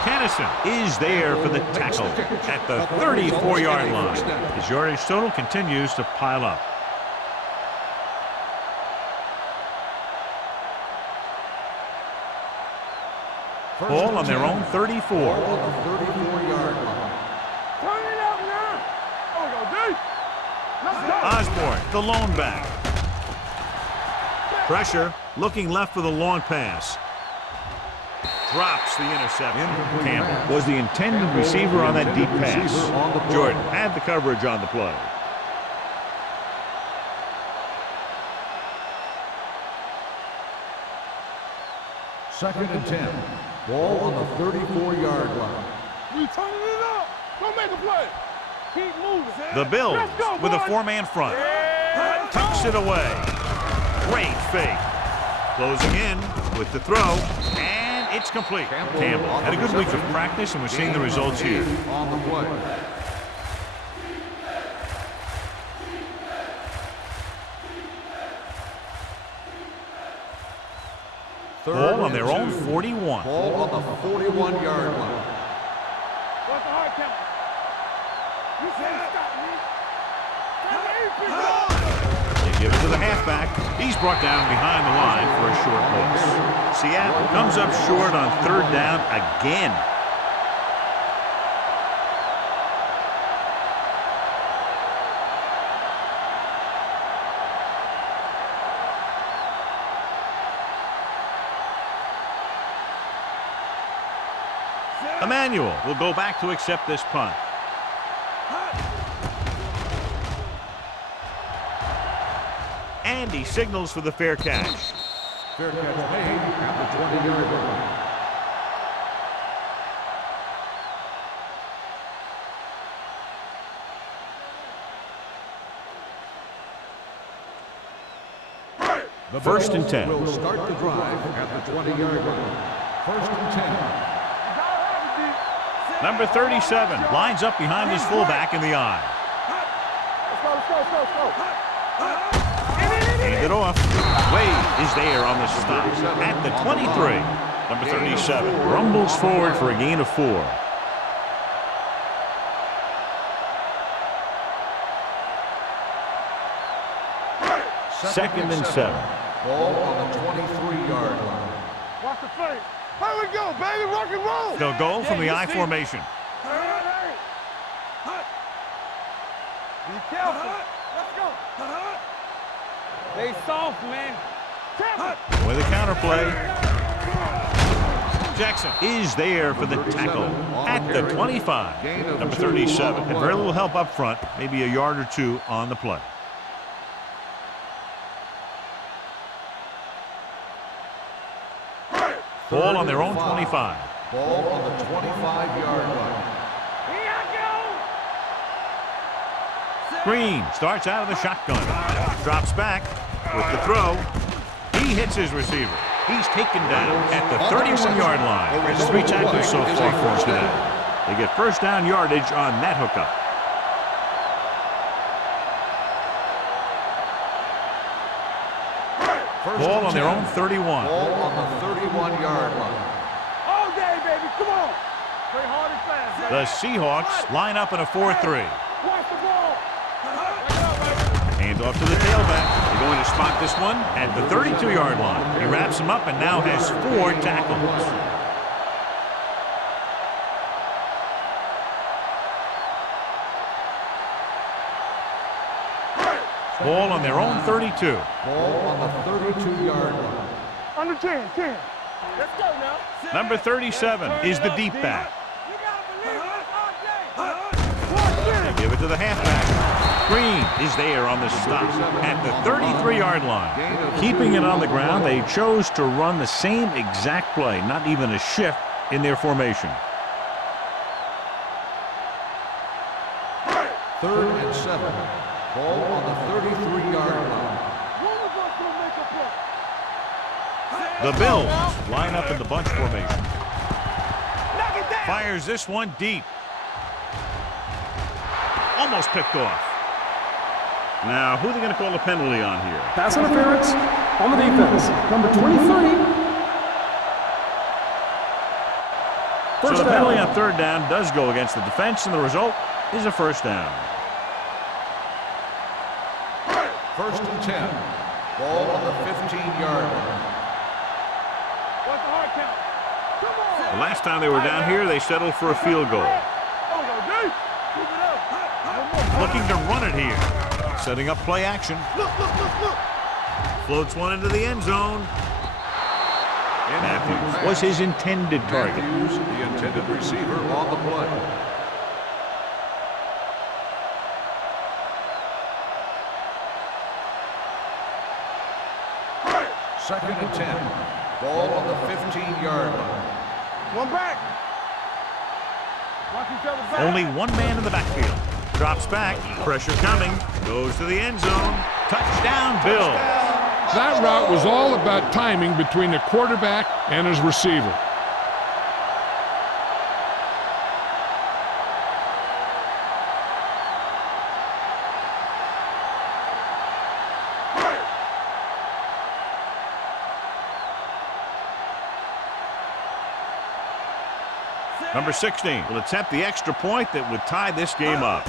Kennison is there for the tackle at the 34-yard line. His yardage total continues to pile up. Ball on their own 34. Ball on the 34-yard line. Turn it up now. Oh, go deep. Let's go. Osborne, the lone back. Pressure, looking left for the long pass. Drops the interception. Campbell was the intended receiver on that deep pass. Jordan had the coverage on the play. Second and 10. Ball on the 34-yard line. We turning it up. Go make a play. Keep moving. The Bills Let's go, with a boys. 4-man front. Yeah. Tucks it away. Great fake. Closing in with the throw, and it's complete. Campbell had a good week of practice, and we're seeing the results here. On the play. Ball on their own 41. Ball on the 41-yard line. What's the hard count? You said stop me. They give it to the halfback. He's brought down behind the line for a short loss. Seattle comes up short on third down again. Emmanuel will go back to accept this punt. And he signals for the fair catch. Fair catch made at the 20-yard line. The First and 10. Will start the drive at the 20-yard line. First and 10. Number 37 lines up behind his fullback in the eye. Hand it off. Wade is there on the stop at the 23. Number 37 rumbles forward for a gain of 4. Second and 7. Ball on the 23-yard line. Watch the face. Here we go, baby. Rock and roll. They'll go from the I formation. Be careful. Let's go. They soft, man. With a counter play. Jackson is there for the tackle at the 25. Number 37 had very little help up front, maybe a yard or two on the play. Ball on their own 25. Ball on the 25-yard line. Green starts out of the shotgun. Drops back with the throw. He hits his receiver. He's taken down at the 31-yard line. There's 3 tackles so far for him today. They get first down yardage on that hookup. Ball on their own 31. Ball on the 31-yard line. All day, baby. Come on. Play hard and fast. The Seahawks line up in a 4-3. Watch the ball. Hand off to the tailback. They're going to spot this one at the 32-yard line. He wraps him up and now has 4 tackles. Ball on their own 32. Ball on the 32-yard line. Under 10. Let's go now. Number 37 is the deep back. You gotta believe it. They give it to the halfback. Green is there on the stop at the 33-yard line. Keeping it on the ground, they chose to run the same exact play, not even a shift in their formation. 3rd and 7. Ball on the 33-yard line. The Bills line up in the bunch formation. Fires this one deep. Almost picked off. Now, who are they going to call a penalty on here? Pass interference on the defense. Number 23. So the penalty on 3rd down does go against the defense, and the result is a first down. 1st and 10. Ball on the 15-yard line. What's the hard count? Come on. The last time they were down here, they settled for a field goal. Looking to run it here. Setting up play action. Floats one into the end zone. Matthews was his intended target. Matthews, the intended receiver on the play. Second and 10. Ball on the 15-yard line. One back. Watch each other back. Only one man in the backfield. Drops back. Pressure coming. Goes to the end zone. Touchdown, Bill. That route was all about timing between the quarterback and his receiver. Number 16 will attempt the extra point that would tie this game up.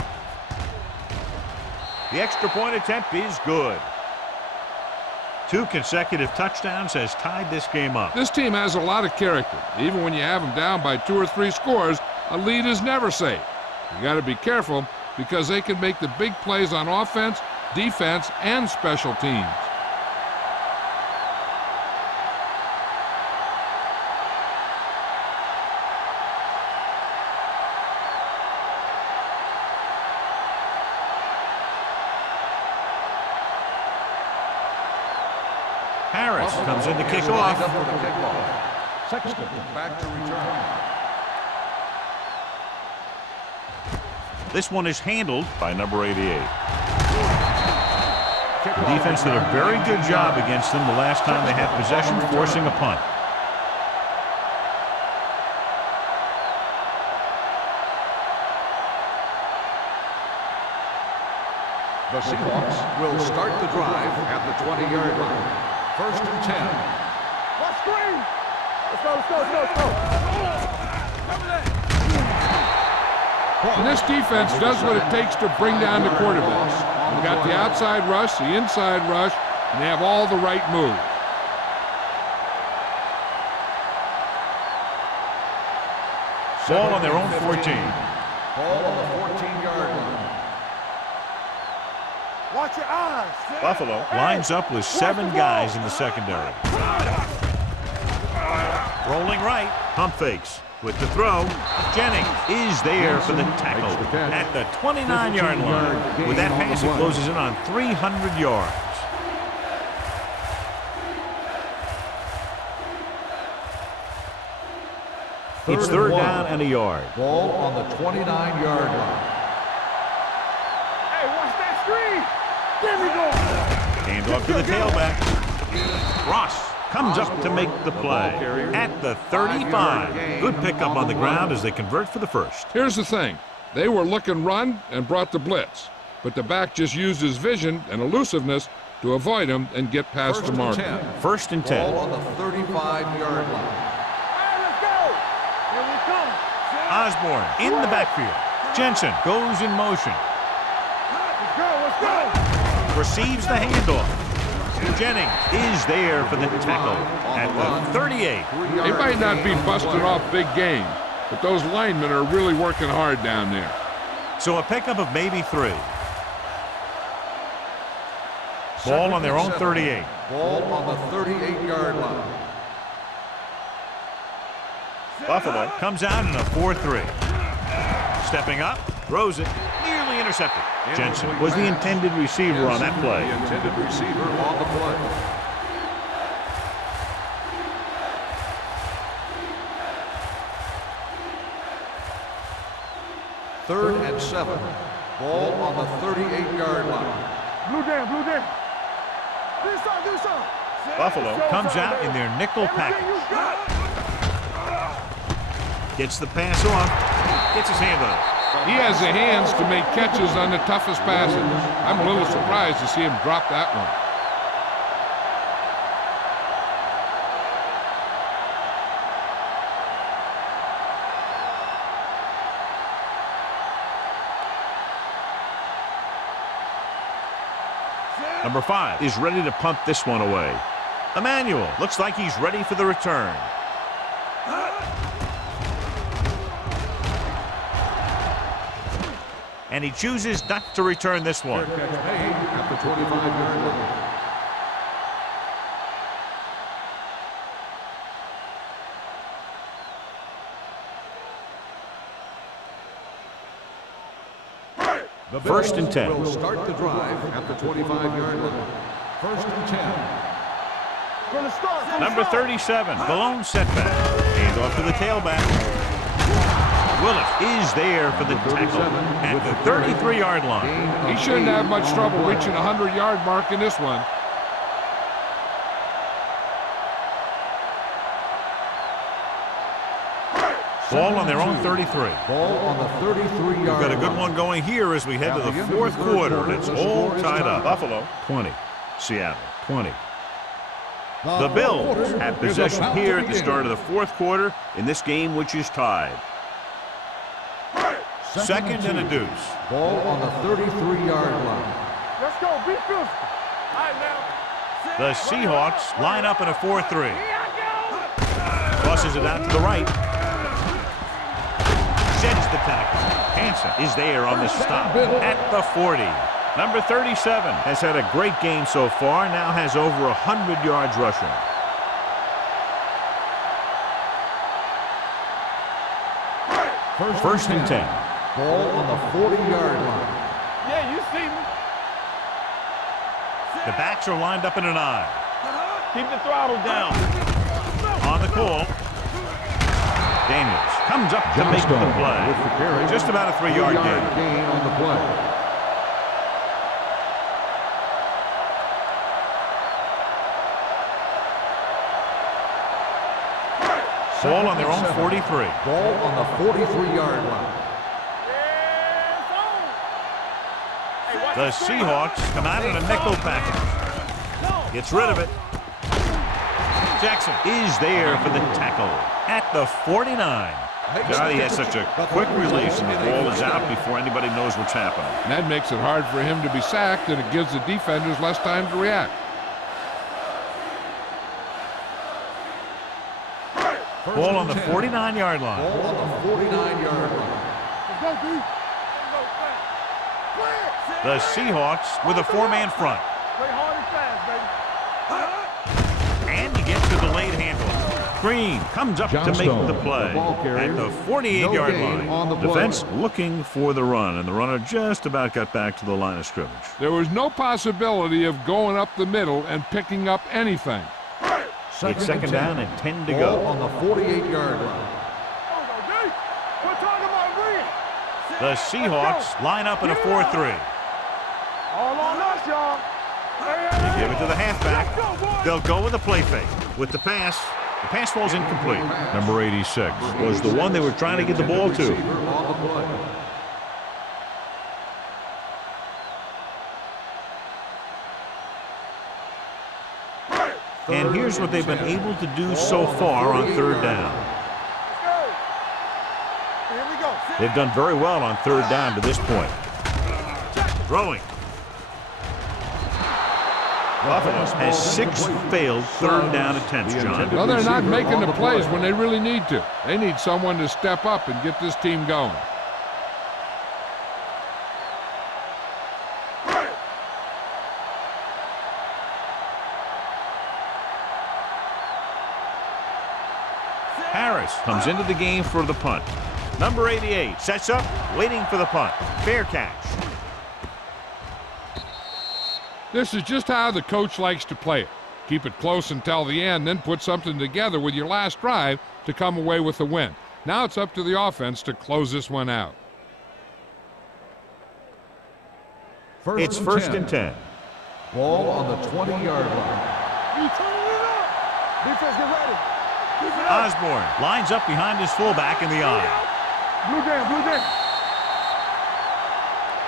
The extra point attempt is good. 2 consecutive touchdowns has tied this game up. This team has a lot of character. Even when you have them down by 2 or 3 scores, a lead is never safe. You got to be careful because they can make the big plays on offense, defense, and special teams. Harris comes in to kick off. Sexton. Back to return. This one is handled by number 88. The defense did a very good job against them the last time they had possession, forcing a punt. The Seahawks will start the drive at the 20-yard line. 1st and 10. Watch screen. Let's go. And this defense does what it takes to bring down the quarterbacks. They've got the outside rush, the inside rush, and they have all the right moves. Ball on their own 14. Ball on the 14-yard line. Watch your eyes. Buffalo lines up with 7 guys in the secondary. Rolling right, pump fakes. With the throw, Jennings is there for the tackle at the 29-yard line. With that pass, it closes in on 300 yards. It's 3rd down and a yard. Ball on the 29-yard line. Hey, watch that screen. There we go. Hand off to the tailback. Ross comes up to make the play at the 35. Good pickup on the ground as they convert for the first. Here's the thing. They were looking run and brought the blitz, but the back just used his vision and elusiveness to avoid him and get past the mark. 1st and 10. Ball on the 35-yard line. Hey, let's go. Here we come. Osborne in the backfield. Jensen goes in motion. Let's go. Receives the handoff. Jennings is there for the tackle at the 38. They might not be busting off big games, but those linemen are really working hard down there. So a pickup of maybe 3. Ball on their own 38. Ball on the 38-yard line. Buffalo comes out in a 4-3. Stepping up, throws it, nearly intercepted. Jensen was the intended receiver on that play. The intended receiver on the play. Third and 7. Ball on the 38-yard line. Blue down. Do something. Buffalo comes out in their nickel package. Gets the pass off, gets his hand on it. He has the hands to make catches on the toughest passes. I'm a little surprised to see him drop that one. Number 5 is ready to punt this one away. Emmanuel looks like he's ready for the return. And he chooses not to return this one. Catch made at the 25-yard line. The 1st and 10. Will start the drive at the 25-yard line. 1st and 10. Number 37, Malone setback. Hand off to the tailback. Willett is there for the tackle at the 33-yard line. He shouldn't have much trouble reaching the 100-yard mark in this one. Ball on their own 33. Ball on the 33-yard line. We've got a good one going here as we head to the 4th quarter, and it's all tied up. Buffalo 20, Seattle 20. The Bills have possession here at the start of the 4th quarter in this game, which is tied. 2nd and a deuce. Ball on the 33-yard line. Let's go. Be physical. All right, now. The Seahawks line up in a 4-3. Tosses it out to the right. Sheds the tackle. Hansen is there on the stop at the 40. Number 37 has had a great game so far, now has over 100 yards rushing. First and 10. Ball on the 40-yard line. Yeah, you see me. The backs are lined up in an I. Keep the throttle down. On the call. Daniels comes up to make the play. With the carry. Just about a 3-yard gain. Gain on the play. Ball on their own 43. Ball on the 43-yard line. The Seahawks come out in a nickel package. Gets rid of it. Jackson is there for the tackle at the 49. God, he has such a quick release, and the ball is out before anybody knows what's happening. And that makes it hard for him to be sacked, and it gives the defenders less time to react. Ball on the 49-yard line. Ball on the 49-yard line. Let's go, D. The Seahawks with a 4-man front. Play hard and fast, baby. And you get to the delayed handle. Green comes up to make the play at the 48-yard line. Defense looking for the run, and the runner just about got back to the line of scrimmage. There was no possibility of going up the middle and picking up anything. It's second down and 10 to Ball go. on the 48-yard line. We're talking about Green. The Seahawks line up in a 4-3. All on us, y'all. They give it to the halfback. They'll go with a play fake. With the pass falls incomplete. Number 86 was the one they were trying to get the ball to. And here's what they've been able to do so far on third down. Here we go. They've done very well on third down to this point. Throwing. Buffalo has 6 failed third down attempts, John. Well, they're not making the plays when they really need to. They need someone to step up and get this team going. Harris comes into the game for the punt. Number 88 sets up, waiting for the punt. Fair catch. This is just how the coach likes to play it. Keep it close until the end, then put something together with your last drive to come away with the win. Now it's up to the offense to close this one out. It's first and 10. Ball on the 20-yard line. Defense, get ready. Osborne lines up behind his fullback in the eye. Blue jam, blue jam.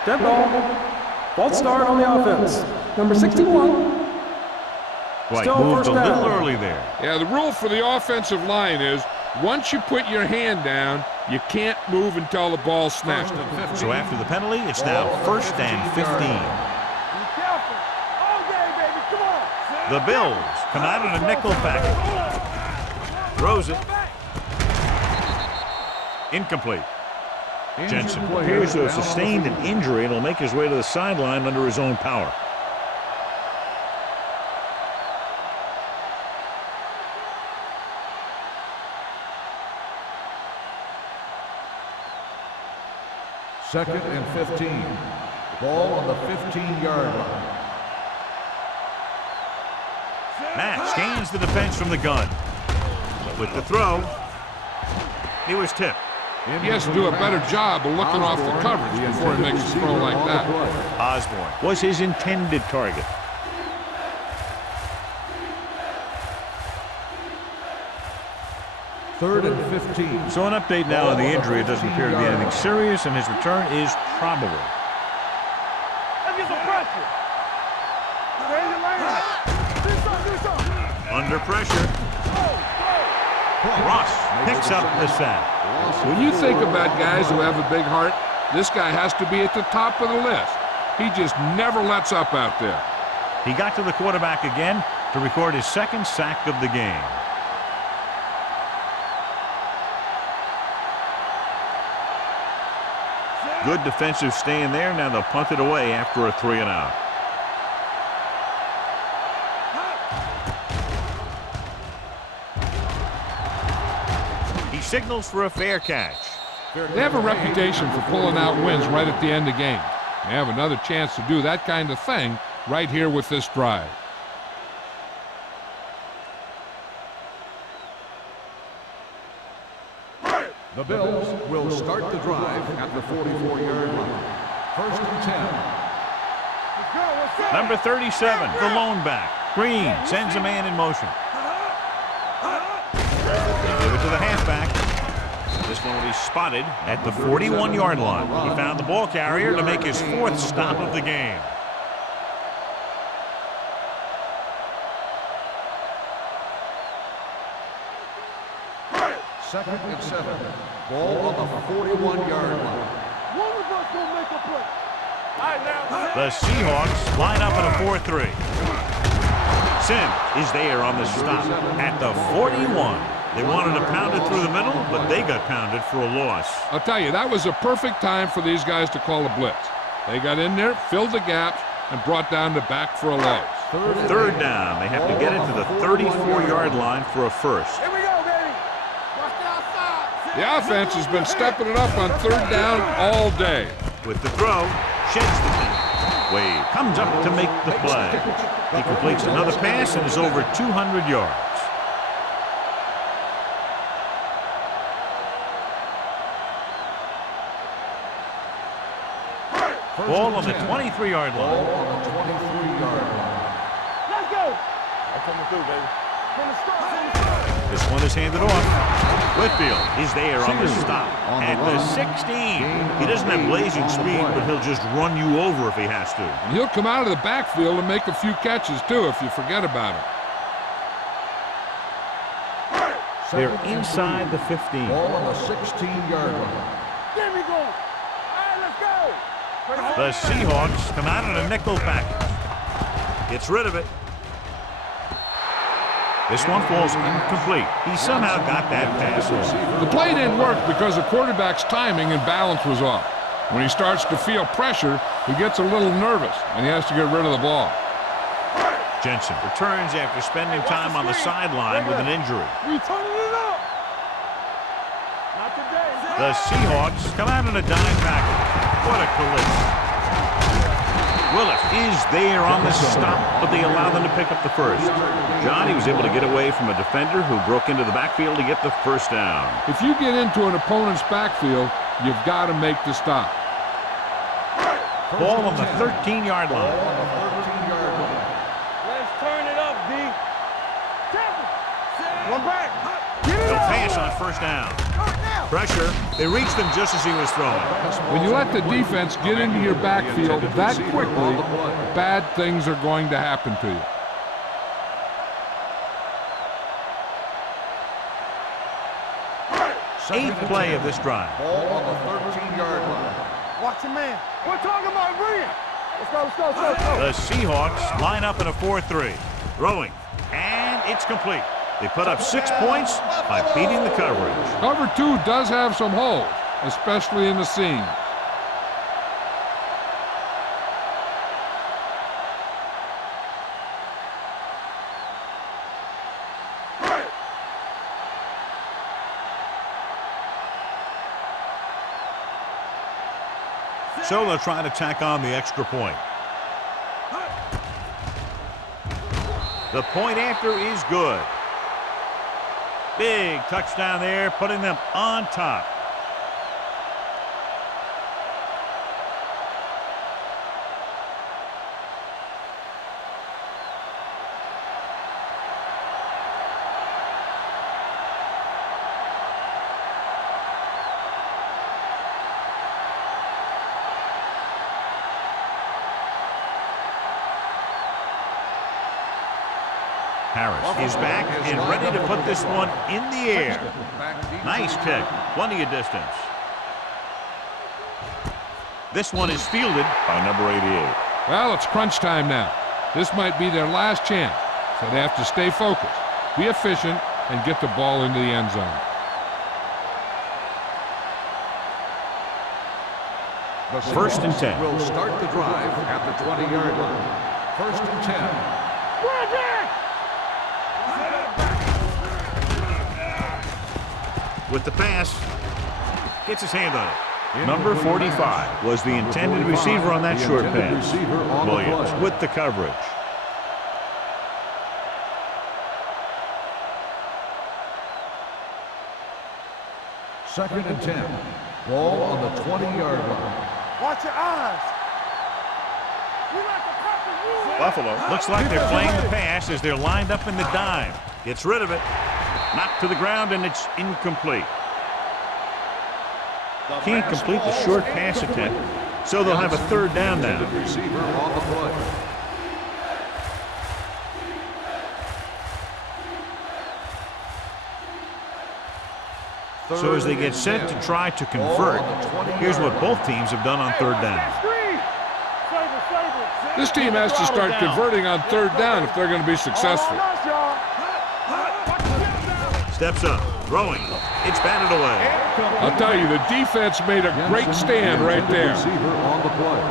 Dead ball. False start on the offense. Number 61. Right, Still moved first a little down. early there. Yeah, the rule for the offensive line is once you put your hand down, you can't move until the ball snaps. So after the penalty, it's now first and 15. Be careful. All day, baby. Come on. The Bills come out in a nickel package. Throws it. Incomplete. Jensen appears to have sustained an injury and will make his way to the sideline under his own power. Second and 15. Ball on the 15-yard line. Matt scans the defense from the gun. But with the throw, he was tipped. He has to do a better job of looking off the coverage before he makes a throw like that. Osborne was his intended target. Third and 15. So an update now on the injury. It doesn't appear to be anything serious, and his return is probable. Let's get some pressure. Stay in your lane. Do something. Under pressure, Ross picks up the sack. When you think about guys who have a big heart, this guy has to be at the top of the list. He just never lets up out there. He got to the quarterback again to record his second sack of the game. Good defensive stand there. Now they'll punt it away after a 3-and-out. He signals for a fair catch. They have a reputation for pulling out wins right at the end of games. They have another chance to do that kind of thing right here with this drive. The Bills will start the drive at the 44-yard line. First and 10. Number 37, the lone back. Green sends a man in motion. They give it to the halfback. This one will be spotted at the 41-yard line. He found the ball carrier to make his fourth stop of the game. Second and 7. Ball on the 41-yard line. One of us will make a play. The Seahawks line up in a 4-3. Sim is there on the stop at the 41. They wanted to pound it through the middle, but they got pounded for a loss. I'll tell you, that was a perfect time for these guys to call a blitz. They got in there, filled the gaps, and brought down the back for a loss. Third down. They have to get it to the 34-yard line for a first. Here we go, baby. Watch the outside. The offense has been stepping it up on third down all day. With the throw, sheds the 10. Wade comes up to make the play. He completes another pass and is over 200 yards. Ball on the 23-yard line. Ball on the 23-yard line. Let's go. I'm coming through, baby. From the start. This one is handed off. Whitfield is there on the stop at the 16. He doesn't have blazing speed, but he'll just run you over if he has to. And he'll come out of the backfield and make a few catches, too, if you forget about him. They're inside the 15. Ball on the 16-yard line. There we go. All right, let's go. The Seahawks come out in a nickel package. Gets rid of it. This one falls incomplete. He somehow got that pass off. The play didn't work because the quarterback's timing and balance was off. When he starts to feel pressure, he gets a little nervous, and he has to get rid of the ball. Jensen returns after spending time on the sideline with an injury. We turning it up. Not today. The Seahawks come out in a dime package. What a collision. Willis is there on the stop, but they allow them to pick up the first. John, he was able to get away from a defender who broke into the backfield to get the first down. If you get into an opponent's backfield, you've got to make the stop. Ball on the 13-yard line. Ball on the 13-yard line. Let's turn it up, D. One back. They'll pass on first down. Pressure. They reached him just as he was throwing. When you let the defense get into your backfield that quickly, bad things are going to happen to you. Eighth play of this drive. Ball on the 13-yard line. Watch your man. We're talking about brilliant. Let's go, let's go, let's go. The Seahawks line up in a 4-3. Throwing. And it's complete. They put up 6 points by beating the coverage. Cover 2 does have some holes, especially in the seams. So they'll try to tack on the extra point. The point after is good. Big touchdown there, putting them on top. Harris is back and ready to put this one in the air. Nice kick, plenty of distance. This one is fielded by number 88. Well, it's crunch time now. This might be their last chance, so they have to stay focused, be efficient, and get the ball into the end zone. The First and 10. will start the drive at the 20-yard line. First and 10. With the pass, gets his hand on it. Number 45 was the intended receiver on that short pass. Williams with the coverage. Second and 10. Ball on the 20-yard line. Watch your eyes. You like the puppy, you. Buffalo looks like they're playing the pass as they're lined up in the dime. Gets rid of it. Knocked to the ground, and it's incomplete. Can't complete the short pass attempt, so they'll have a third down now. Receiver on the play. So as they get set to try to convert, here's what both teams have done on third down. This team has to start converting on third down if they're going to be successful. Steps up, throwing. It's batted away. I'll tell you, the defense made a great stand right there. Receiver on the play.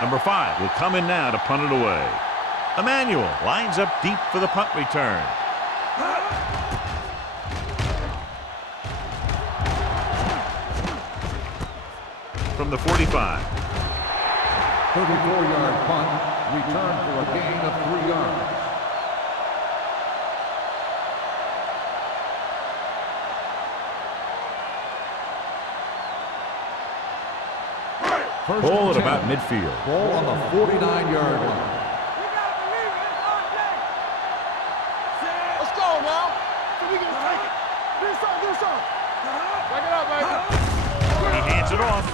Number 5 will come in now to punt it away. Emmanuel lines up deep for the punt return. From the 45. 34-yard punt, return for a gain of 3 yards. Ball at about midfield. Ball on the 49-yard line. Let's go now. So we can take it. Do something. Back it up, baby. He hands it off.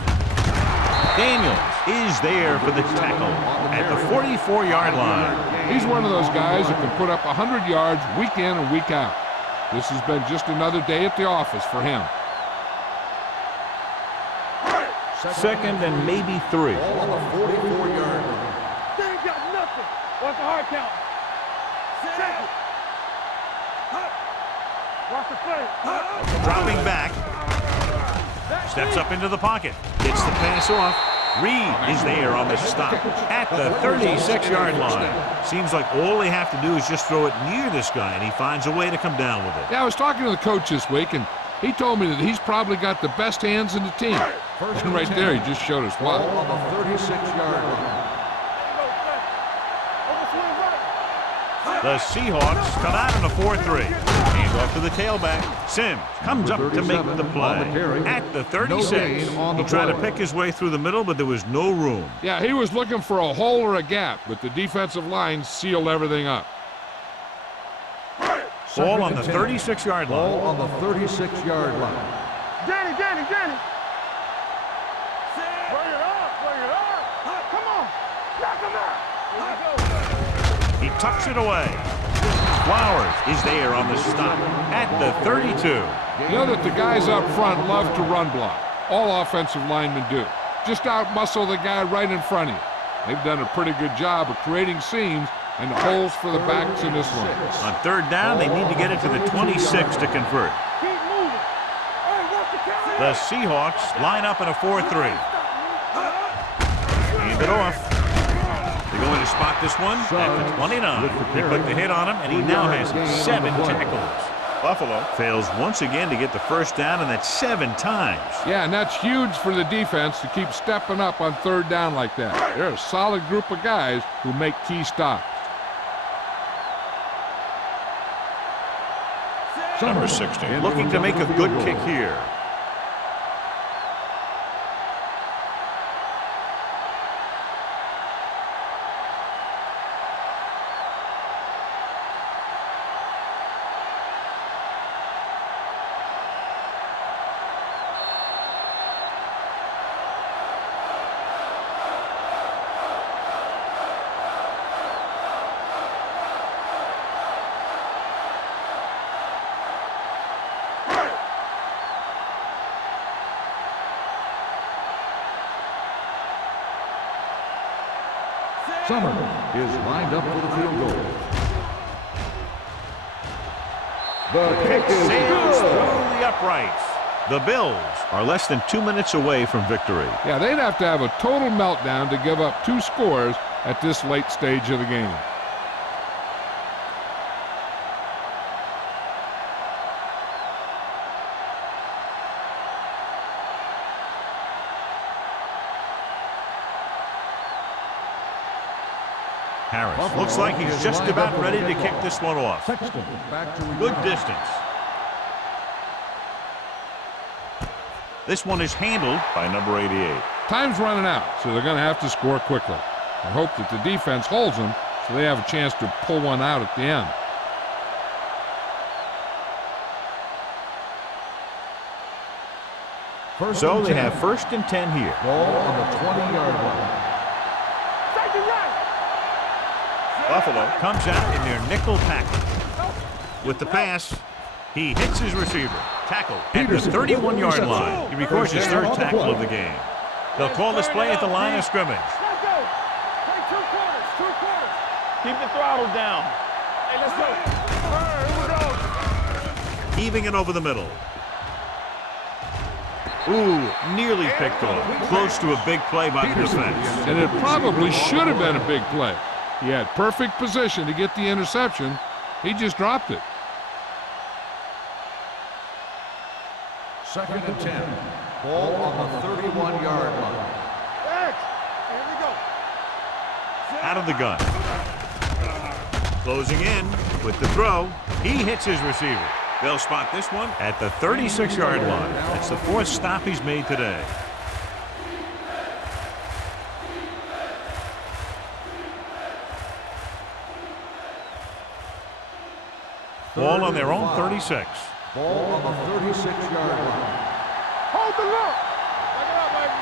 Daniels is there for the tackle at the 44-yard line. He's one of those guys that can put up 100 yards week in and week out. This has been just another day at the office for him. Second and maybe 3. Ball on the 44-yard line. They ain't got nothing. Watch the hard count. Check it. Watch the play. Dropping back. Steps up into the pocket. Gets the pass off. Reed is there on the stop at the 36-yard line. Seems like all they have to do is just throw it near this guy, and he finds a way to come down with it. Yeah, I was talking to the coach this week, and he told me that he's probably got the best hands in the team. And right there, he just showed us why. Ball on the 36-yard line. The Seahawks come out in a 4-3. Hand off to the tailback. Sims comes up to make the play at the 36. He tried to pick his way through the middle, but there was no room. Yeah, he was looking for a hole or a gap, but the defensive line sealed everything up. Ball on the 36-yard line. Ball on the 36-yard line. Danny. Bring it up. Come on. Knock him out. He tucks it away. Flowers is there on the stop at the 32. You know that the guys up front love to run block. All offensive linemen do. Just out-muscle the guy right in front of you. They've done a pretty good job of creating seams and holes for the backs in this one. On third down, they need to get it to the 26 to convert. Keep moving. Hey, watch the camera. The Seahawks line up in a 4-3. Hand it off. They're going to spot this one at the 29. They put the hit on him, and he now has 7 tackles. Buffalo fails once again to get the first down, and that's 7 times. Yeah, and that's huge for the defense to keep stepping up on third down like that. They're a solid group of guys who make key stops. Number 60 looking to make a good kick here. Summer is lined up for the field goal. The kick is Sails good. through the uprights. The Bills are less than 2 minutes away from victory. Yeah, they'd have to have a total meltdown to give up 2 scores at this late stage of the game. Harris looks like he's just about ready to kick this one off. Sexton back to Good distance. This one is handled by number 88. Time's running out, so they're going to have to score quickly. I hope that the defense holds them so they have a chance to pull one out at the end. So they have 1st and 10 here. Ball on the 20-yard line. Buffalo comes out in their nickel tackle. With the pass, he hits his receiver. Tackle at the 31-yard line. He records his 3rd tackle of the game. They'll call this play at the line of scrimmage. Let's go. Play 2 quarters. 2 quarters. Keep the throttle down. Hey, let's go. Here we go. Heaving it over the middle. Ooh, nearly picked off. Close to a big play by the defense. And it probably should have been a big play. He had perfect position to get the interception. He just dropped it. 2nd and 10. Ball on the 31-yard line. Here we go. Out of the gun. Closing in with the throw. He hits his receiver. They'll spot this one at the 36-yard line. That's the 4th stop he's made today. Ball on their own 36. Ball on the 36-yard line. Hold the look. Look it up, baby.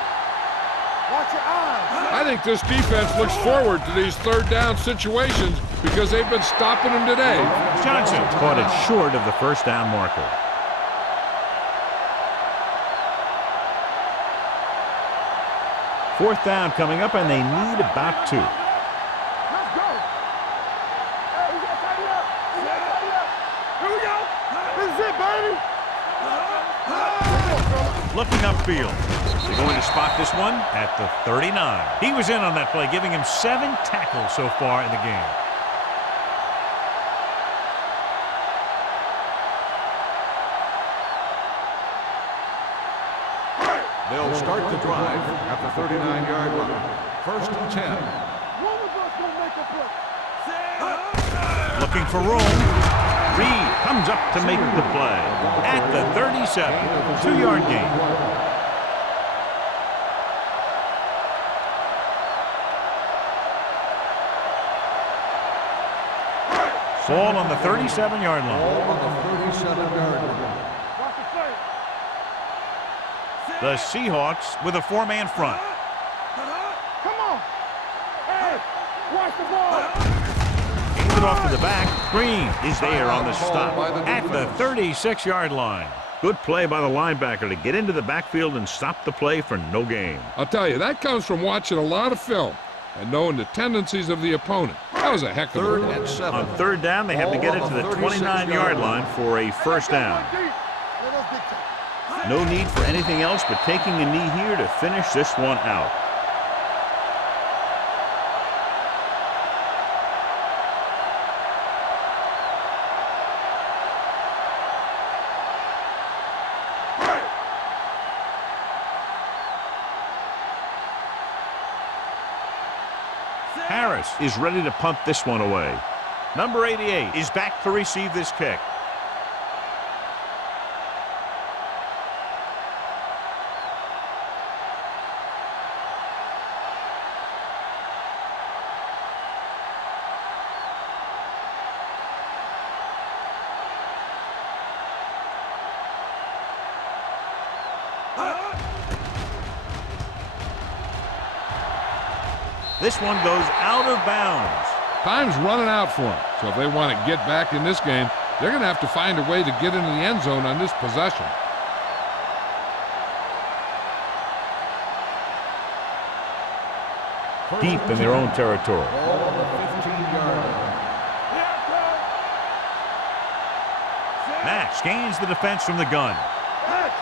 Watch your eyes. I think this defense looks forward to these 3rd down situations because they've been stopping them today. Johnson caught it short of the 1st down marker. Fourth down coming up, and they need about 2. Let's go. Hey, we gotta tighten up. We gotta tighten up. Here we go. This is it, baby. Looking upfield. They're going to spot this one at the 39. He was in on that play, giving him 7 tackles so far in the game. They'll start the drive at the 39-yard line. 1st and 10. One of us will make a play. Looking for room. Reed comes up to make the play at the 37. 2-yard gain. Ball on the 37-yard line. Ball on the 37-yard line. Watch the play. The Seahawks with a 4-man front. Come on. Hey, watch the ball. Hands it off to the back. Green is there on the stop at the 36-yard line. Good play by the linebacker to get into the backfield and stop the play for no gain. I'll tell you, that comes from watching a lot of film and knowing the tendencies of the opponent. That was a heck of a 3rd play. and 7. On 3rd down, they have to get it to the 29-yard line for a 1st down. No need for anything else but taking a knee here to finish this one out. Harris is ready to punt this one away. Number 88 is back to receive this kick. This one goes out of bounds. Time's running out for them. So if they want to get back in this game, they're going to have to find a way to get into the end zone on this possession. deep in their own territory. Ball on the 15-yard line. Max gains the defense from the gun. Let's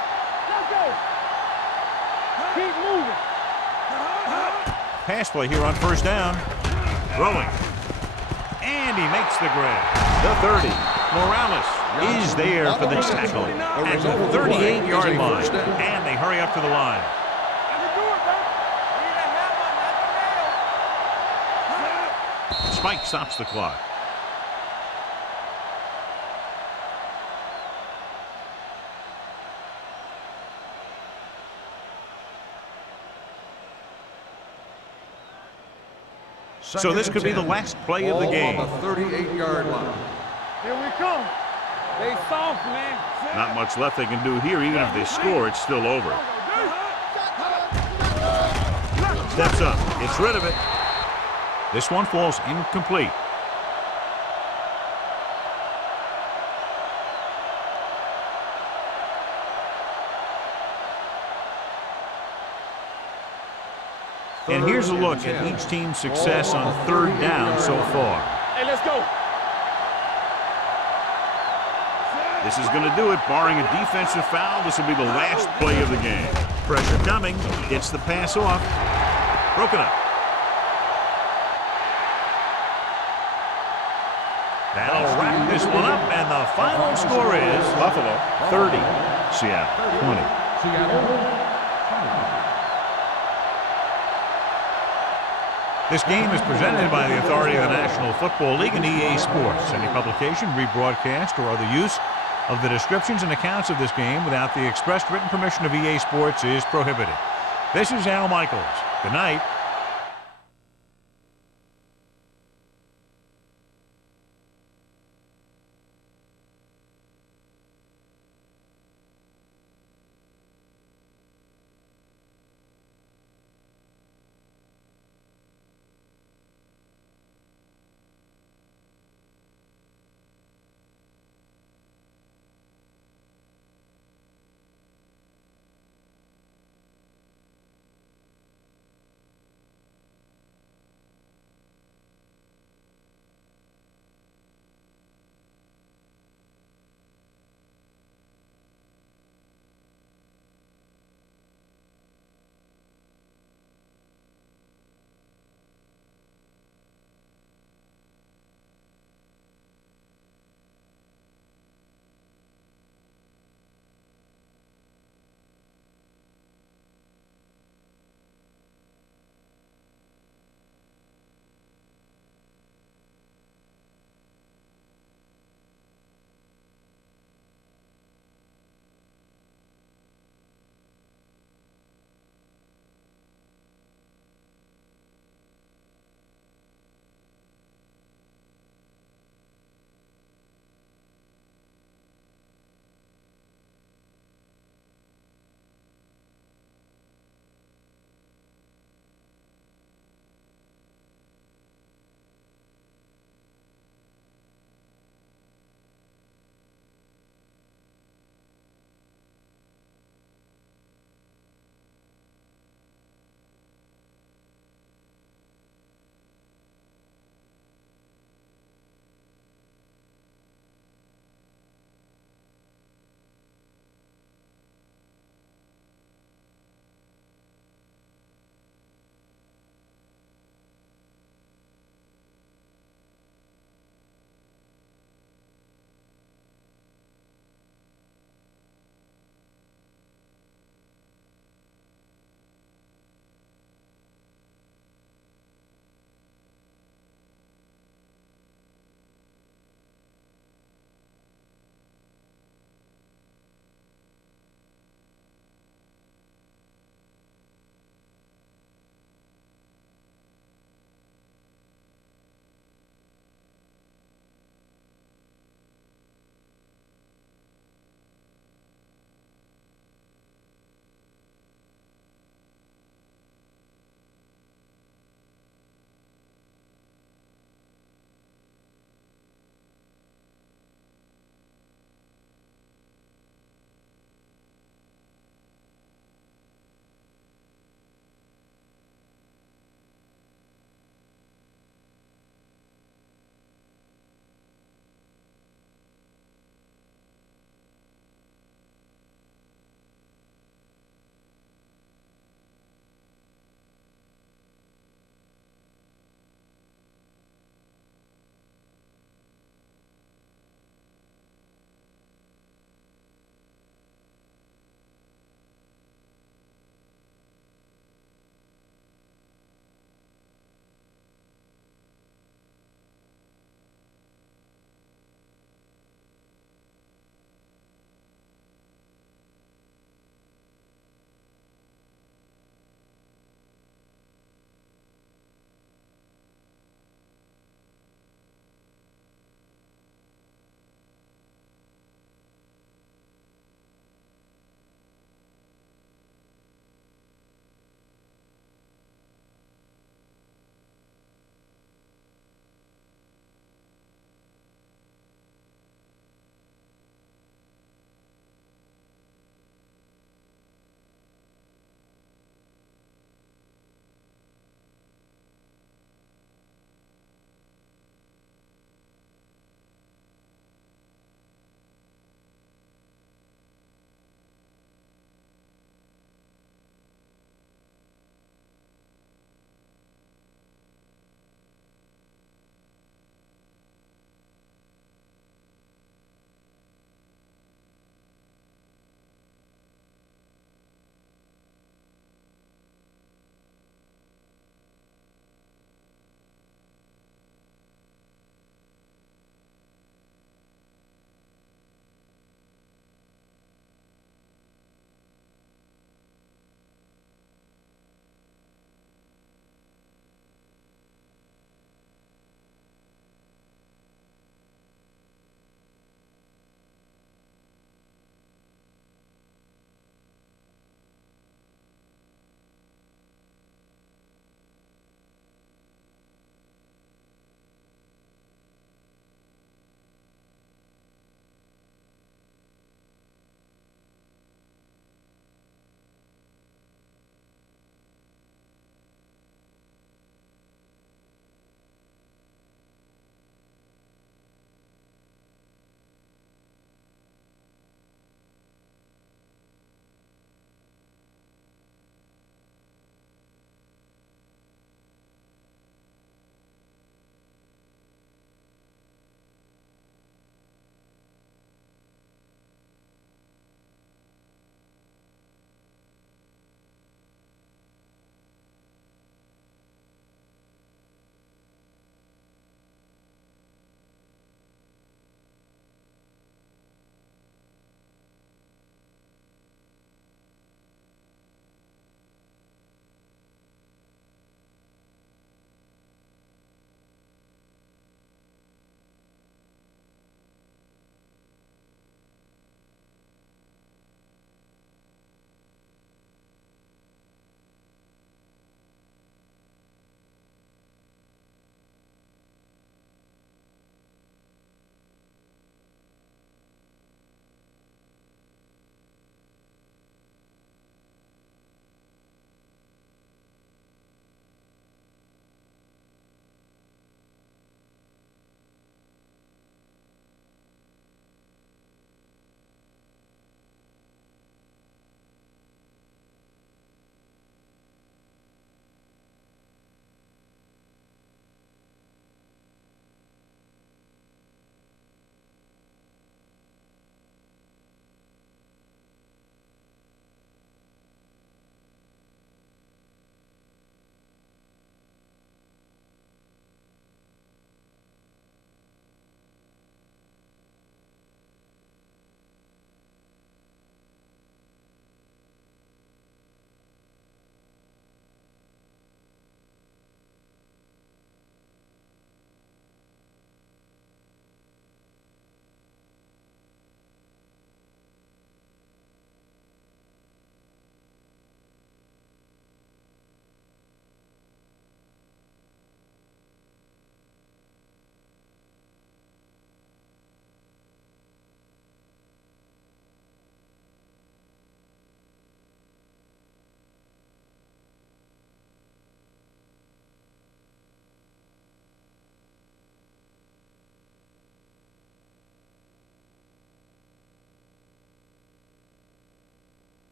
go. Keep moving. Pass play here on first down. Throwing. And he makes the grab. The 30. Morales is there for the tackle at the 38-yard line. And they hurry up to the line. Spike stops the clock. So this could be the last play of the game. On the 38-yard line. Here we come. They soft, man. Not much left they can do here. Even if they score, it's still over. Steps up. Gets rid of it. This one falls incomplete. And here's a look at each team's success on third down so far. Hey, let's go. This is going to do it. Barring a defensive foul, this will be the last play of the game. Pressure coming. Gets the pass off. Broken up. That'll wrap this one up, and the final score is Buffalo 30, Seattle 20. This game is presented by the authority of the National Football League and EA Sports. Any publication, rebroadcast, or other use of the descriptions and accounts of this game without the expressed written permission of EA Sports is prohibited. This is Al Michaels. Good night.